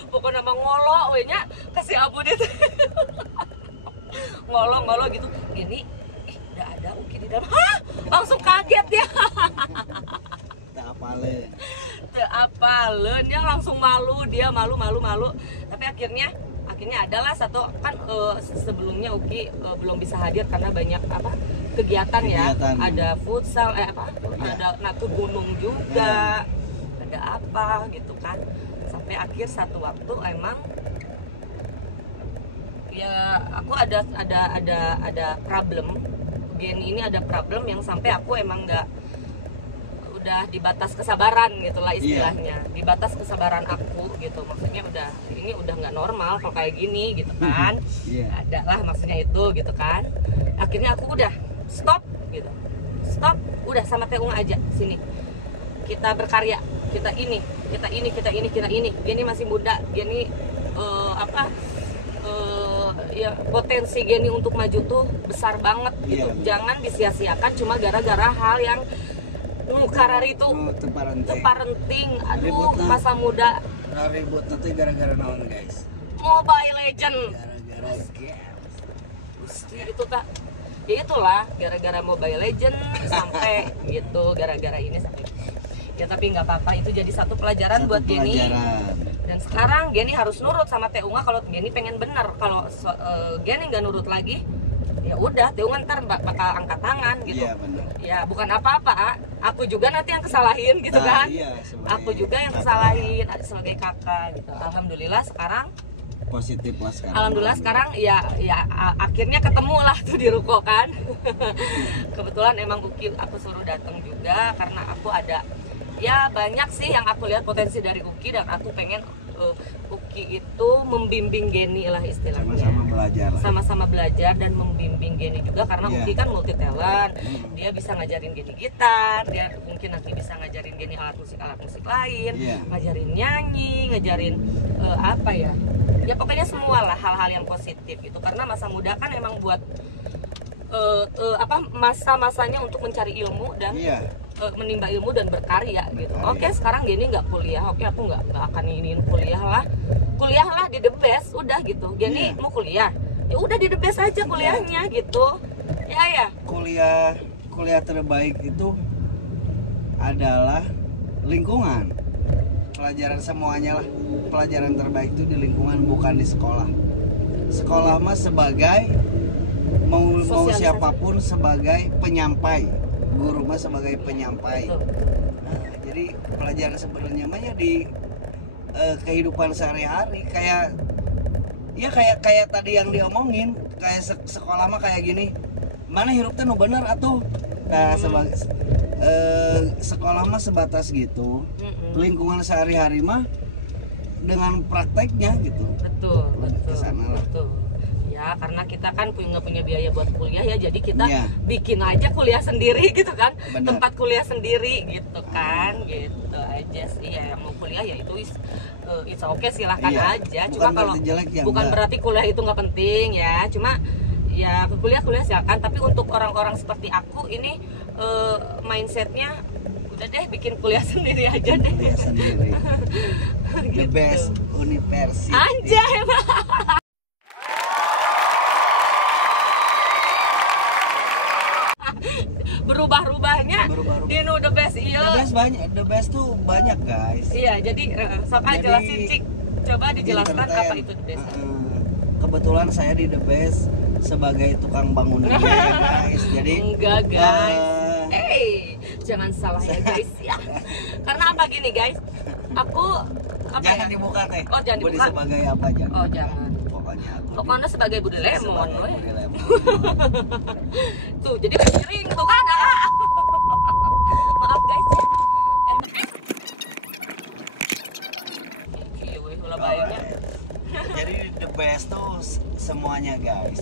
Pokoknya nama ngolo wenya kasih abu deh. ngolo gitu Gini, udah ada Uki di dalam. Langsung kaget ya. Tak apalen ya, langsung malu, dia malu. Tapi akhirnya adalah satu kan, sebelumnya Uki belum bisa hadir karena banyak kegiatan ya, ada futsal ada natur gunung juga, ada apa gitu kan. Sampai akhir satu waktu emang ya aku ada problem. Geni ini ada problem yang sampai aku emang udah di batas kesabaran gitulah istilahnya. Di batas kesabaran aku gitu, maksudnya ini udah nggak normal kalau kayak gini gitu kan. Ada lah maksudnya itu gitu kan. Akhirnya aku udah stop udah sama Teh Unga aja, sini kita berkarya, kita ini Geni masih muda, Geni ya potensi Geni untuk maju tuh besar banget gitu. Jangan disia-siakan cuma gara-gara hal yang karari itu teparenting. Aduh, masa muda ribut nanti gara-gara naon guys. Mobile Legend Gara-gara games. itu tak ya itulah, gara-gara Mobile Legend sampai gitu, gara-gara ini sampai ya. Tapi nggak apa-apa, itu jadi satu pelajaran buat Geni. Dan sekarang Geni harus nurut sama Teh Unga kalau Geni pengen bener. Kalau Geni nggak nurut lagi, ya udah Teh Unga ntar bakal angkat tangan gitu. Iya benar. Ya bukan apa-apa, aku juga nanti yang kesalahin gitu kan. Iya, aku juga yang kesalahin sebagai kakak gitu. Alhamdulillah sekarang positif lah sekarang. Alhamdulillah sekarang ya akhirnya ketemu lah tuh di ruko kan. Kebetulan emang Uki aku suruh datang juga karena aku ada ya banyak sih yang aku lihat potensi dari Uki, dan aku pengen Uki itu membimbing Geni lah istilahnya. Sama-sama belajar lah. Sama-sama belajar dan membimbing Geni juga karena Iya. Uki kan multi talent. Dia bisa ngajarin Geni gitar, dia mungkin nanti bisa ngajarin Geni alat musik lain, Iya. ngajarin nyanyi, ngajarin apa ya? Ya pokoknya semua lah hal-hal yang positif gitu. Karena masa muda kan emang buat masa-masanya untuk mencari ilmu dan Iya. menimba ilmu dan berkarya gitu. Berkarya. Oke, sekarang Geni nggak kuliah. Oke, aku nggak akan ingin kuliah lah di The Best udah gitu. Geni Iya. mau kuliah, ya udah di The Best aja kuliahnya gitu. Ya. Kuliah terbaik itu adalah lingkungan. Pelajaran semuanya lah. Pelajaran terbaik itu di lingkungan, bukan di sekolah. Sekolah mah sebagai mau Sosialisasi. siapapun sebagai penyampai. Guru mah sebagai penyampai. Betul. Nah, jadi pelajaran sebenarnya mah ya di kehidupan sehari-hari kayak tadi yang diomongin, kayak sekolah mah kayak gini. Mana hirupnya nu bener atuh. Nah, sebagai sekolah mah sebatas gitu. Lingkungan sehari-hari mah dengan prakteknya gitu. Betul. Kesana lah. Betul. Ya, karena kita kan nggak punya biaya buat kuliah ya, jadi kita Iya. bikin aja kuliah sendiri gitu kan, Benar. tempat kuliah sendiri gitu kan, gitu aja sih ya. Yang mau kuliah ya itu it's okay, silahkan Iya. aja. Bukan Cuma kalau berarti jelek ya, bukan enggak. berarti kuliah itu nggak penting ya, cuma ya kuliah silakan. Tapi untuk orang-orang seperti aku ini mindsetnya udah deh bikin kuliah sendiri aja deh. Kuliah sendiri. The Gitu. best university. Anjay. Berubah-ubahnya Berubah-ubah. di The Best iya. The best tuh banyak guys. Iya, jadi sok aja Jadi, jelasin Cik. Coba dijelaskan Entertain. apa itu The Best. Kebetulan saya di The Best sebagai tukang bangunan ya guys. Jadi Enggak guys. eh, Jangan salah ya guys ya. Karena apa gini guys? Aku apa jangan ya? dibuka teh. Oh, jangan Budi dibuka. sebagai apa aja? Oh, jangan. Pokoknya aku Pokoknya sebagai Bude Lemon, sebagai woy. Budi Lemon. Tuh, jadi miring tuh kan. Maaf guys ya. Iya, weh, ulah baiknya. Jadi The Best tuh semuanya guys.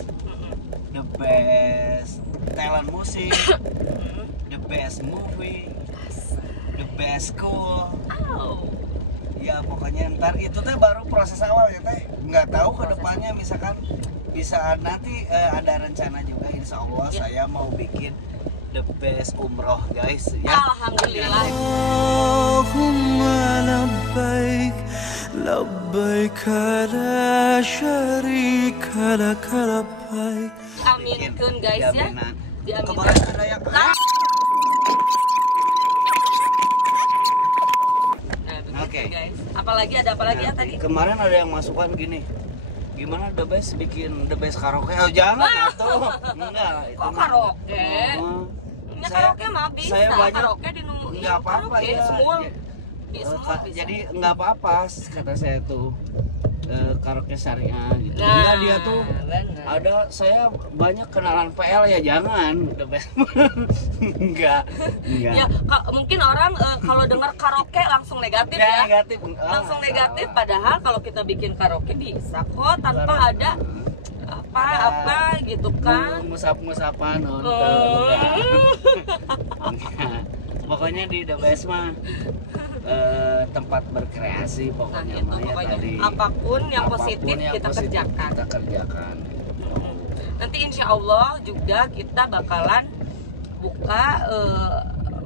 The best talent musik, the best movie, the best school. Au. Ya pokoknya ntar itu teh baru proses awal ya teh. Nggak tahu ke depannya misalkan bisa nanti ada rencana juga insya Allah Ya. saya mau bikin the best umroh guys ya. Alhamdulillah. اللهم لبيك لبيك لا شريك لك لبيك Aminkan guys ya. Jaminan. Diaminkan. Kemarin ada yang Nah, begitu Oke. guys. Apalagi ada apa lagi ya tadi? Kemarin ada yang masukan gini. Gimana The Best bikin The Best karaoke? Oh jangan atuh. Enggak, itu Kok mah. karaoke? Oh. Ya Saya- karaoke mah bisa. saya banyak Karaoke di nggak apa-apa karaoke, ya. Semua. Ya. Di semua bisa. Jadi nggak apa-apa kata saya tuh karaoke syariah gitu. Nah, Enggak dia tuh bener. ada saya banyak kenalan PL ya jangan The Best. enggak. Ya, mungkin orang kalau dengar karaoke langsung negatif ya. Negatif. Langsung negatif padahal kalau kita bikin karaoke bisa kok tanpa ada apa gitu kan. Musap-musapan nonton. Enggak. Pokoknya di The Best mah tempat berkreasi Nah, pokoknya itu mah ya pokoknya tadi. apapun yang Apapun positif yang kita positif kerjakan. Kita kerjakan. Nanti insya Allah juga kita bakalan buka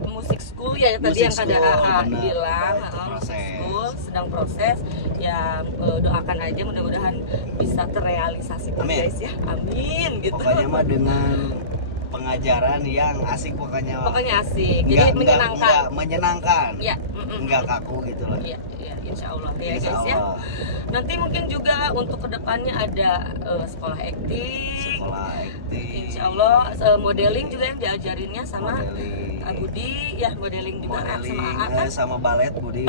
musik school ya tadi Musik yang kada school, AA benar. bilang Itu musik proses. school sedang proses ya, doakan aja mudah-mudahan bisa terrealisasi Amin. guys ya, amin gitu. Pokoknya mah dengan pengajaran yang asik pokoknya. Pokoknya asik, jadi menyenangkan. Enggak menyenangkan. Ya, Enggak kaku gitu loh. Iya, iya, insya Allah ya Insya guys ya. Allah. Nanti mungkin juga untuk kedepannya ada sekolah acting. Sekolah acting. Insya Allah modeling juga yang diajarinnya sama Modeling. Budi ya, modeling juga Modeling sama AA kan. sama balet Budi.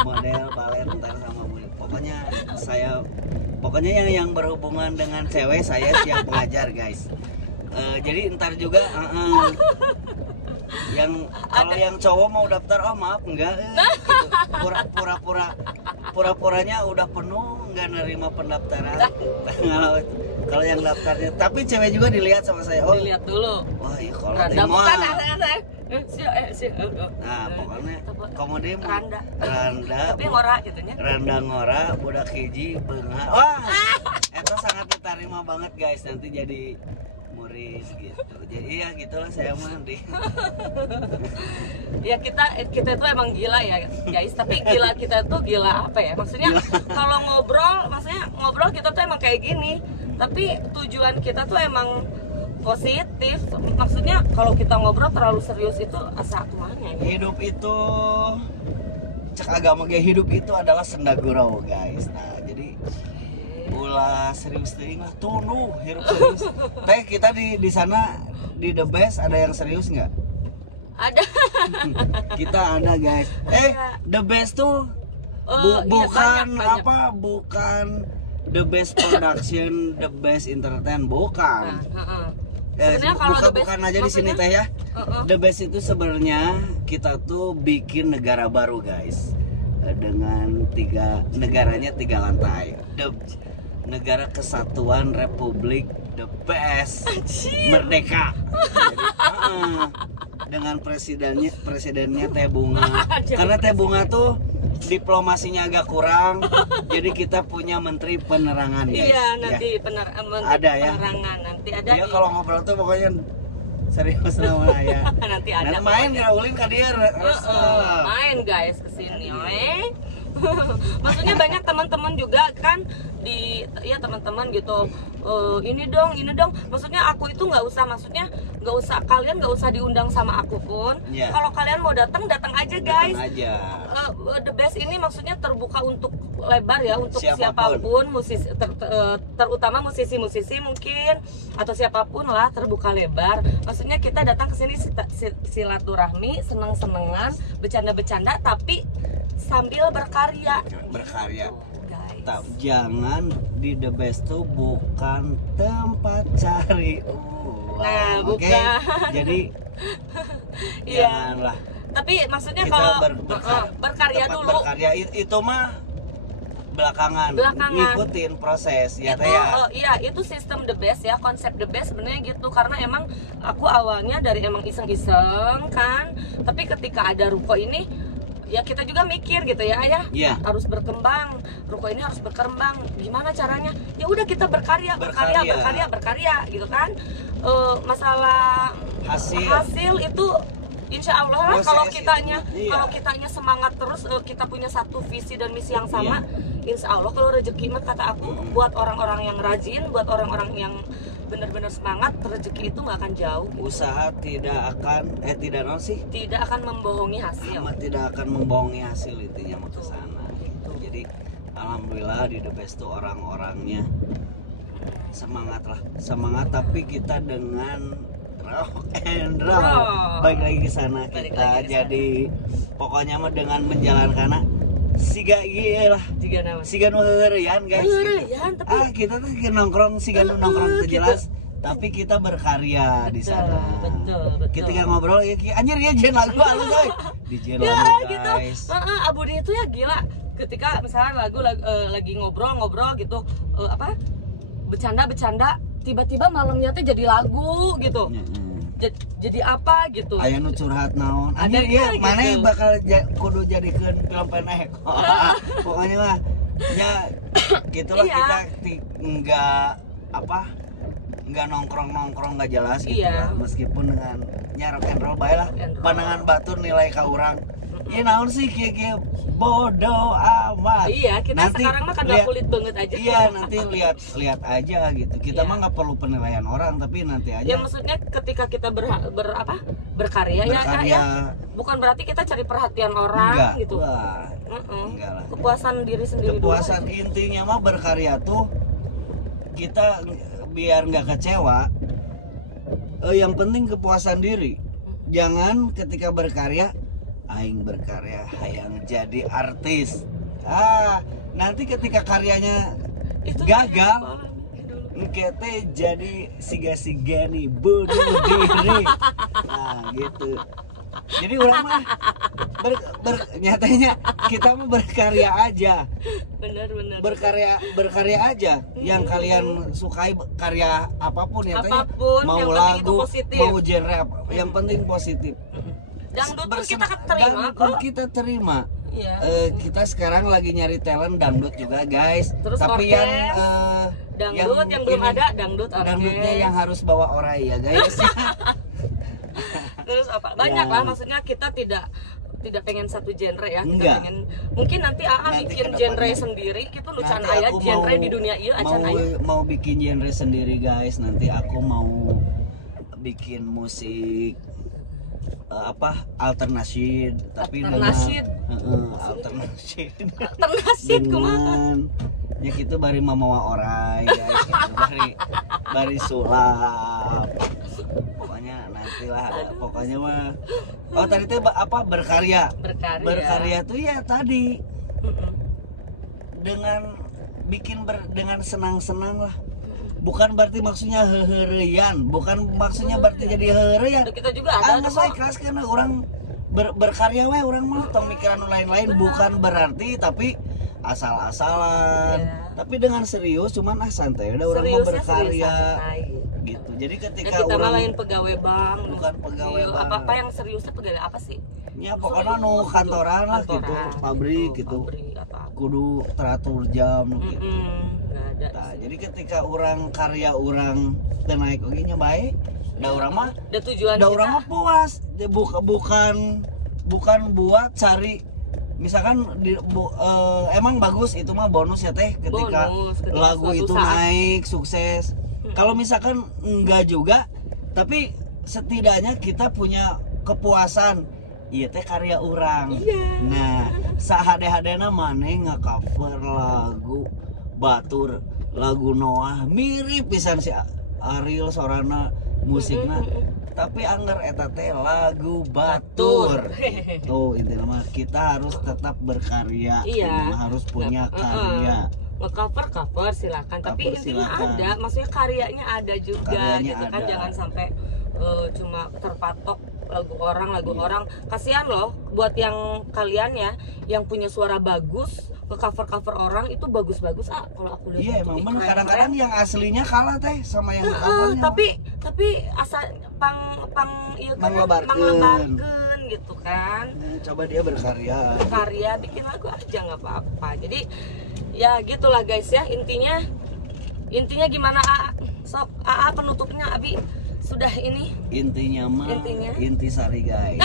Model balet ntar sama Budi. Pokoknya yang berhubungan dengan cewek saya siap mengajar guys. Jadi ntar juga yang kalau yang cowok mau daftar maaf enggak gitu. Pura-pura pura-puranya udah penuh nggak nerima pendaftaran. Kalau yang daftarnya, tapi cewek juga dilihat sama saya. Oh, Dilihat dulu. wah iya kalau Randa demo. bukan Nah, pokoknya komodi Randa. Randa. Tapi ngora gitunya. Randa ngora budak hiji beunghar. Wah, itu sangat diterima banget guys, nanti jadi murid gitu. Jadi ya gitulah saya mah di. Ya kita itu emang gila ya guys, tapi gila kita tuh gila apa ya? Maksudnya kalau ngobrol kita tuh emang kayak gini. Tapi tujuan kita tuh emang positif. Maksudnya kalau kita ngobrol terlalu serius itu asa akuannya. Hidup itu cek agama gaya hidup itu adalah senda gurau guys. Nah, jadi ulah serius teuing lah tunu hirup serius. Teh kita di sana di The Best ada yang serius nggak? Ada. Kita ada guys. The Best tuh Iya, bukan banyak. apa? Bukan The Best Production, The Best Entertain, bukan. Sebenarnya kalau The Best, bukan aja di sini teh ya. The Best itu sebenarnya kita tuh bikin negara baru guys, dengan negaranya 3 lantai. Negara Kesatuan Republik The Best Merdeka. Jadi, dengan presidennya Teh Bunga. Karena Teh Bunga tuh diplomasinya agak kurang, jadi kita punya menteri penerangan guys. Iya, nanti ya. Ada ya. Penerangan nanti ada. Dia kalau ngobrol tuh pokoknya serius namanya ya. Nanti ada. Dan main ya ulin ka dia main guys kesini, Maksudnya banyak teman-teman juga kan teman-teman gitu. Ini dong. Maksudnya aku itu nggak usah kalian nggak usah diundang sama aku pun. Yeah. Kalau kalian mau datang aja guys. Datang aja. The Best ini maksudnya terbuka untuk lebar ya, untuk Siapapun. siapapun musisi, terutama musisi-musisi mungkin atau siapapun lah, terbuka lebar. Maksudnya kita datang ke sini silaturahmi, seneng-senengan, bercanda-bercanda, tapi sambil berkarya. Jangan di The Best tuh bukan tempat cari uang. Nah, Oke? bukan. Jadi Iya. janganlah. Tapi maksudnya Kita kalau tempat berkarya dulu. Berkarya itu mah belakangan. Ngikutin proses ya Itu, teh ya. iya, itu sistem The Best ya, konsep The Best sebenarnya gitu. Karena emang aku awalnya dari emang iseng-iseng kan, tapi ketika ada ruko ini ya kita juga mikir gitu ya Iya. harus berkembang, ruko ini harus berkembang, gimana caranya? Ya udah kita berkarya gitu kan. Masalah hasil itu insya Allah lah, kalau kitanya semangat terus, kita punya satu visi dan misi yang sama, insya Allah kalau rezeki mah kata aku, buat orang-orang yang rajin, buat orang-orang yang benar-benar semangat, rezeki itu nggak akan jauh. Usaha tidak akan tidak akan membohongi hasil. Tidak akan membohongi hasil, intinya mau ke sana. Jadi alhamdulillah di The Best tuh orang-orangnya semangat tapi kita dengan rock and roll. Balik lagi ke sana kita. Jadi pokoknya mah dengan menjalankan siga ieu lah. Siga nu heureuyan guys. Tapi kita tuh nongkrong siga nu nongkrong teu jelas. Tapi kita berkarya di sana. Betul. Ketika ngobrol ya anjir ya jeung lagu halus euy. Dijeun Ya lagu gitu. guys. Abu dia itu ya gila. Ketika misalnya lagi ngobrol gitu, bercanda, tiba-tiba malamnya tuh jadi lagu gitu. Jadi apa gitu. Aya nu curhat naon. Ada Anjir gitu. mana bakal kudu jadikeun film pendek. Pokoknya mah ya gitulah. Iya. Kita enggak nongkrong gak jelas gitu Iya. lah. Meskipun dengan rock and roll bae lah. Rock and roll. Pandangan batur nilai ka urang. Ya naon sih kieu bodoh amat. Iya, kita Nanti sekarang mah kagak kulit banget aja. Iya, nanti lihat aja gitu. Kita mah nggak perlu penilaian orang, tapi nanti aja. Ya maksudnya ketika kita berkarya ya, bukan berarti kita cari perhatian orang enggak, gitu. Enggak lah. Kepuasan diri sendiri Kepuasan dulu. intinya mah berkarya tuh kita biar nggak kecewa. Yang penting kepuasan diri. Jangan ketika berkarya aing berkarya hayang jadi artis. Nanti ketika karyanya Itu gagal, engkete jadi siga-siga nih bunuh diri. Nah gitu. Jadi orang mah Nyatanya kita mau berkarya aja. Bener. Berkarya aja yang kalian sukai, karya apapun ya, Apapun, mau yang penting itu lagu, positif. mau genre apa, yang penting positif. Dangdut pun kita terima Dangdut kok. kita terima. Iya. Kita sekarang lagi nyari talent dangdut juga guys. Terus tapi orkes, yang dangdut yang belum ini, ada dangdut orkes. dangdutnya yang harus bawa orai ya guys. Terus apa? Banyak Ya. lah, maksudnya kita tidak pengen satu genre ya. Kita Enggak. pengen, mungkin nanti Nanti bikin ke genre depannya. sendiri gitu, lu can Nanti aya aku genre mau- di dunia ieu acan aya. mau bikin genre sendiri guys. Nanti aku mau bikin musik alternatif, tapi Alternatif. alternatif Ternasit kumaha. dengan ya gitu bari mamawa orai guys gitu. bari sulap, pokoknya nantilah pokoknya mah. Oh tadi teh berkarya tuh ya tadi dengan bikin dengan senang-senang lah. Bukan berarti maksudnya hehereyan, bukan maksudnya berarti jadi hehereyan. Kita juga ada Nggak saya kelas karena orang berkarya we, orang mah tong mikiran lain-lain, bukan berarti tapi asal-asalan. Ya. Tapi dengan serius, cuman santai udah orang mau berkarya gitu. Jadi ketika kita orang lain pegawai bank, bukan pegawai bank. apa yang seriusnya pegawai apa sih? Ya pokoknya nu kantoran lah gitu, pabrik gitu. Kudu teratur jam gitu. Nggak ada. Nah, jadi ketika orang karya orang naik oke nya baik, da orang mah Ada tujuan da kita. orang mah puas. Bukan buat cari misalkan emang bagus itu mah bonus ya teh ketika lagu suatu itu saat naik sukses. Kalau misalkan enggak juga, tapi setidaknya kita punya kepuasan. Iya teh karya orang. Iya. Nah, sahade-hadena maneh nge-cover lagu Batur, lagu Noah, mirip pisan si Ariel sorana musikna. Tapi anggar eta teh lagu Batur. Tuh intinya mah kita harus tetap berkarya. Iya. Harus punya karya. Nge-cover silakan, tapi Cover intinya silakan. ada, maksudnya karyanya ada juga Karyanya gitu kan, ada. jangan sampai cuma terpatok lagu orang. Kasihan loh buat yang kalian ya yang punya suara bagus, nge-cover orang itu bagus-bagus kalau aku lihat. Iya itu emang ih, bener, keren-keren. kadang-kadang yang aslinya kalah teh sama yang covernya. tapi asal iya kan Manglebarkeun. manglebarkeun gitu kan. Coba dia berkarya. Karya bikin lagu aja nggak apa-apa. Jadi ya gitulah guys ya, intinya gimana sok penutupnya Abi sudah ini. Intinya mah intisari guys.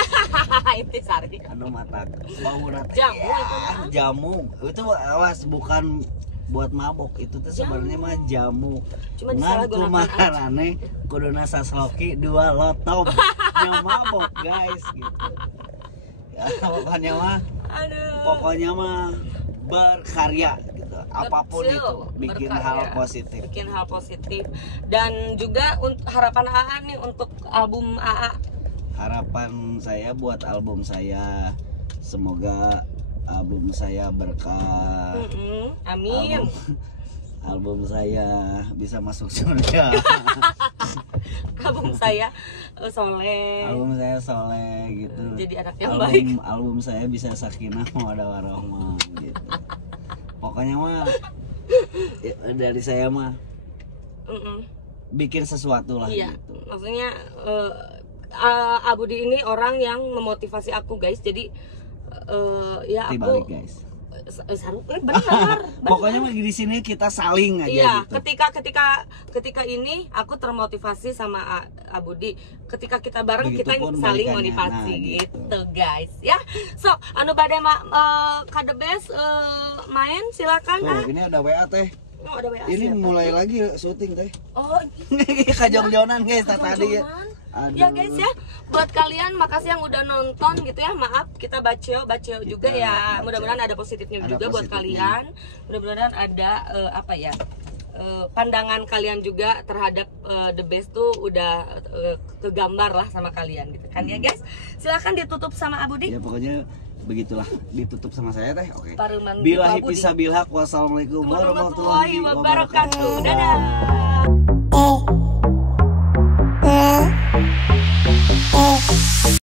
Intisari. Anu mata bau rata. Jamu itu mah. Jamu itu awas bukan buat mabok, itu tuh sebenarnya mah jamu. Cuma disalahgunakan aja. Makarane kuduna sasloki 2 lotong. Yang mabok guys gitu. Ya pokoknya mah berkarya gitu. Apapun Betul, itu bikin berkarya. Bikin hal positif. Dan juga harapan AA nih untuk album AA. Harapan saya buat album saya, semoga album saya berkah. Amin. Album saya bisa masuk surga. Album saya soleh. Album saya soleh gitu. Jadi anak yang baik. Album saya bisa sakinah mawaddah warahmah gitu. Pokoknya mah ya, dari saya mah bikin sesuatu lah Iya, gitu. maksudnya Abudi ini orang yang memotivasi aku guys. Jadi ya aku Dibalik guys. benar. Pokoknya mah di sini kita saling aja Iya, gitu. ketika ini aku termotivasi sama Abudi. Ketika kita bareng kita Begitupun saling balikannya. motivasi Nah, gitu guys ya. So, anu bade kade best main silakan. Tuh, ini ada WA teh. Oh, ada WA Ini siapa? mulai lagi syuting teh. Oh, Kajong-jonan guys tadi ya. Jangan. Aduh. Ya guys ya, buat kalian makasih yang udah nonton gitu ya. Maaf kita baceo juga ya. Mudah-mudahan ada positifnya Ada juga buat positifnya. kalian. Mudah-mudahan ada pandangan kalian juga terhadap The Best tuh udah kegambar lah sama kalian gitu kan ya guys. Silakan ditutup sama Abudi. Ya pokoknya begitulah, ditutup sama saya teh. Oke. Paruman Billahi Abudi. fisabilillah. Wassalamualaikum warahmatullahi warahmatullahi wabarakatuh. wabarakatuh. Dadah.